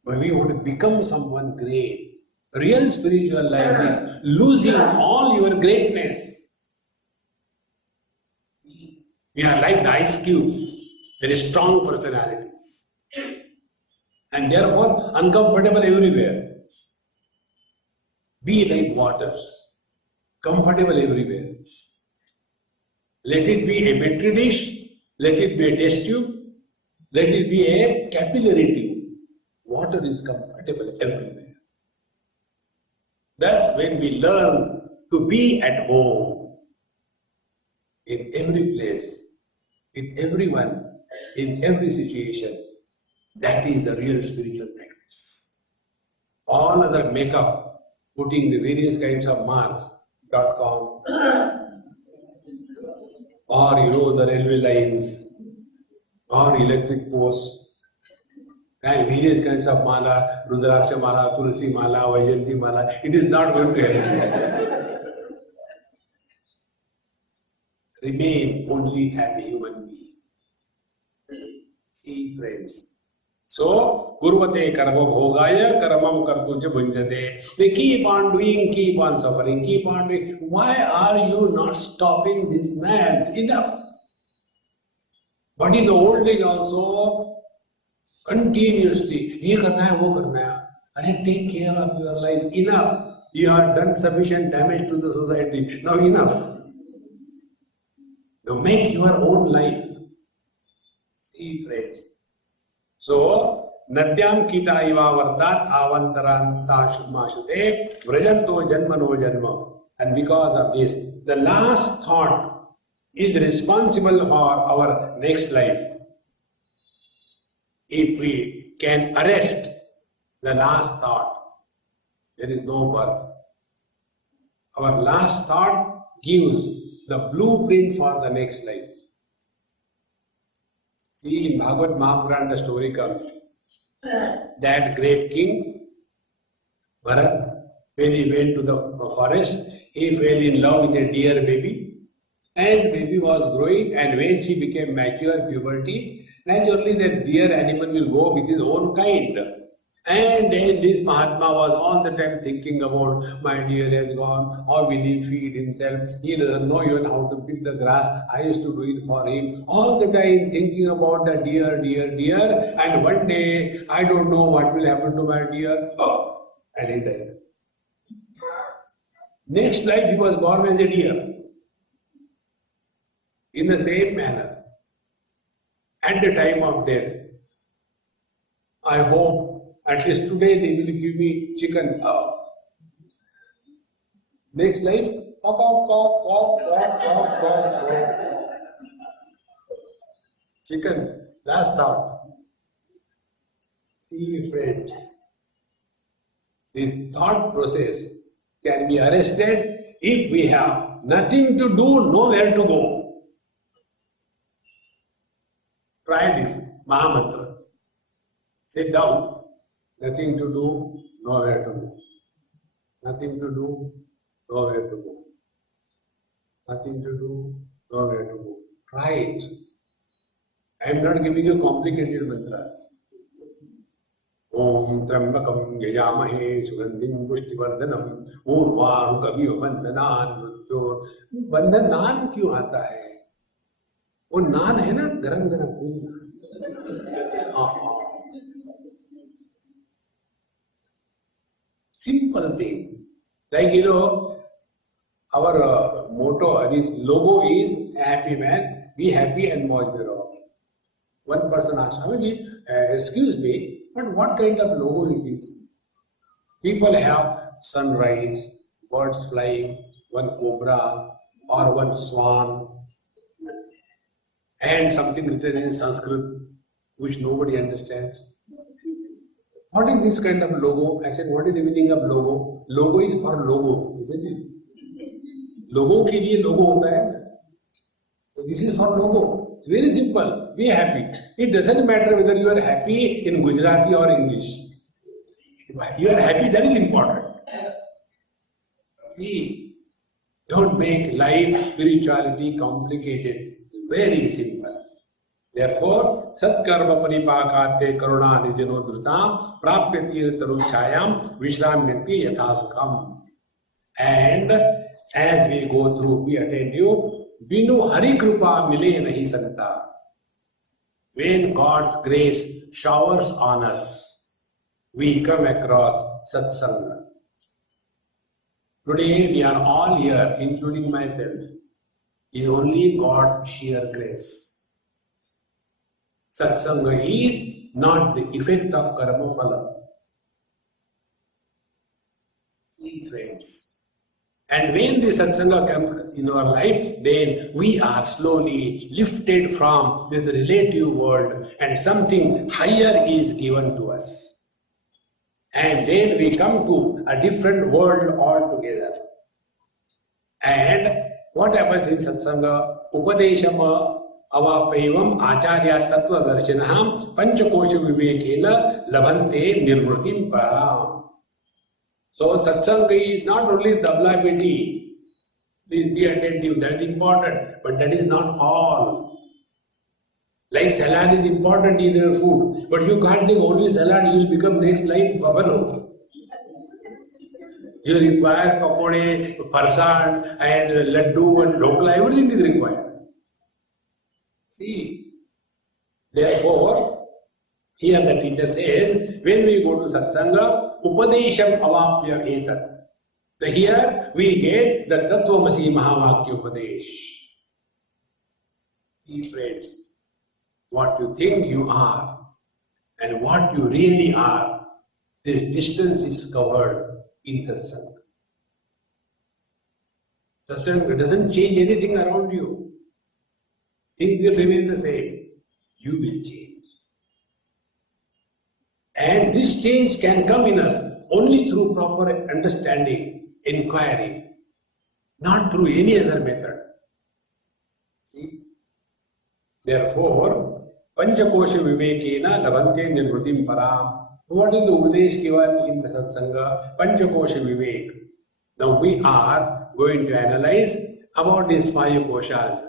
But we want to become someone great. Real spiritual life is losing all your greatness. We are like the ice cubes, very strong personalities, and therefore uncomfortable everywhere. Be like waters, comfortable everywhere. Let it be a petri dish, let it be a test tube, let it be a capillary tube. Water is comfortable everywhere. Thus, when we learn to be at home, in every place, with everyone, in every situation, that is the real spiritual practice. All other makeup, putting the various kinds of marks, .com, or the railway lines, or electric posts, and various kinds of mala, Rudraksha mala, Tulsi mala, Vajanti mala, it is not going to help you. Remain only as a human being. See, friends. So, Gurvate karma bhogaya karamam kartuja bhunjate. They keep on doing, keep on suffering, keep on doing. Why are you not stopping this man? Enough. But in the old age also, continuously, ye karna hai, wo karna hai. Arey, take care of your life. Enough. You have done sufficient damage to the society. Now enough. Now make your own life. See, friends. So, Nadyam kita iva vartat avantaranta mashute vrajanto janmano janma. And because of this, the last thought is responsible for our next life. If we can arrest the last thought, there is no birth. Our last thought gives the blueprint for the next life. See, in Bhagavad Mahapuran, the story comes that great king, Bharat, when he went to the forest, he fell in love with a deer baby, and baby was growing, and when she became mature, puberty, naturally that deer animal will go with his own kind. And then this Mahatma was all the time thinking about, my deer has gone, how will he feed himself? He doesn't know even how to pick the grass. I used to do it for him. All the time thinking about the deer. And one day, I don't know what will happen to my deer. Oh, and he died. Next life, he was born as a deer. In the same manner, at the time of death, I hope at least today they will give me chicken. Next life, chicken, last thought. See, friends, this thought process can be arrested if we have nothing to do, nowhere to go. Try this Mahamantra. Sit down. Nothing to do, nowhere to go. Nothing to do, nowhere to go. Nothing to do, nowhere to go. Try it. I am not giving you complicated mantras. Om Trambakam Yajamahe Sugandhim Pushtivardhanam Urvaru Kaviyo Bandhanan Mrityor. Bandhanan क्यों आता है? वो नान है ना गरम गरम. Simple thing. Like, our motto, this logo is happy man, be happy and mauj mein raho. One person asked, excuse me, but what kind of logo it is? People have sunrise, birds flying, one cobra or one swan, and something written in Sanskrit which nobody understands. What is this kind of logo? I said, what is the meaning of logo? Logo is for logo, isn't it? Logo के लिए logo होता है ना. This is for logo. It's very simple. Be happy. It doesn't matter whether you are happy in Gujarati or English. You are happy, that is important. See, don't make life, spirituality complicated. Very simple. Therefore, Satkarma Paripakate Karuna Nidino Dhrutam Prapyati Taruchayam Vishramyanti Yatha Sukham. And as we go through, be attentive, Binu Hari Krupa Mile Nahi Santa. When God's grace showers on us, we come across Satsanga. Today we are all here, including myself, is only God's sheer grace. Satsanga is not the effect of karma phala. See, friends. And when the satsanga comes in our life, then we are slowly lifted from this relative world and something higher is given to us. And then we come to a different world altogether. And what happens in satsanga? Upadeshama avapaivam acharya tattva darshanaham panchakosha vivekena labhante nirvritim param. So satsanga is not only dabla beti, please be attentive, that is important, but that is not all. Like salad is important in your food, but you can't think only salad, you will become next life buffalo. You require pakode, farsan and laddu and dhokla, everything is required. See, therefore, here the teacher says, when we go to satsanga, upadesham avapya etat. Here we get the Tattvamasi Mahavakya Upadesh. See, friends, what you think you are and what you really are, the distance is covered in satsanga. Satsanga doesn't change anything around you. Things will remain the same. You will change. And this change can come in us only through proper understanding, inquiry, not through any other method. See? Therefore, Panchakosha Vivekena Labhante Nirvritim Param. What is the Upadesh given in the Satsanga? Panchakosha Vivek. Now we are going to analyze about these five koshas.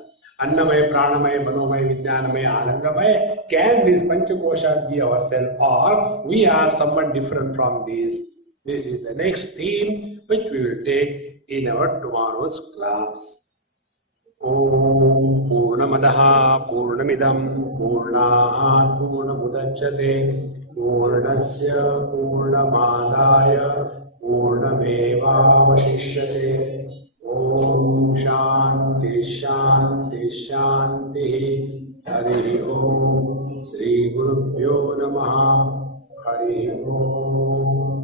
Annamaya, Pranamaya, Manomaya, Vijnanamaya, Anandamaya. Can these Panchakoshas be ourselves, or we are somewhat different from these? This is the next theme which we will take in our tomorrow's class. Om Purnamadaha Purnamidam Purnat Purnamudachyate Purnasya Purnamadaya Purnameva Vashishyate. Om Shanti Shanti Shanti Hari Om Sri Gurubhyo Namaha Hari Om.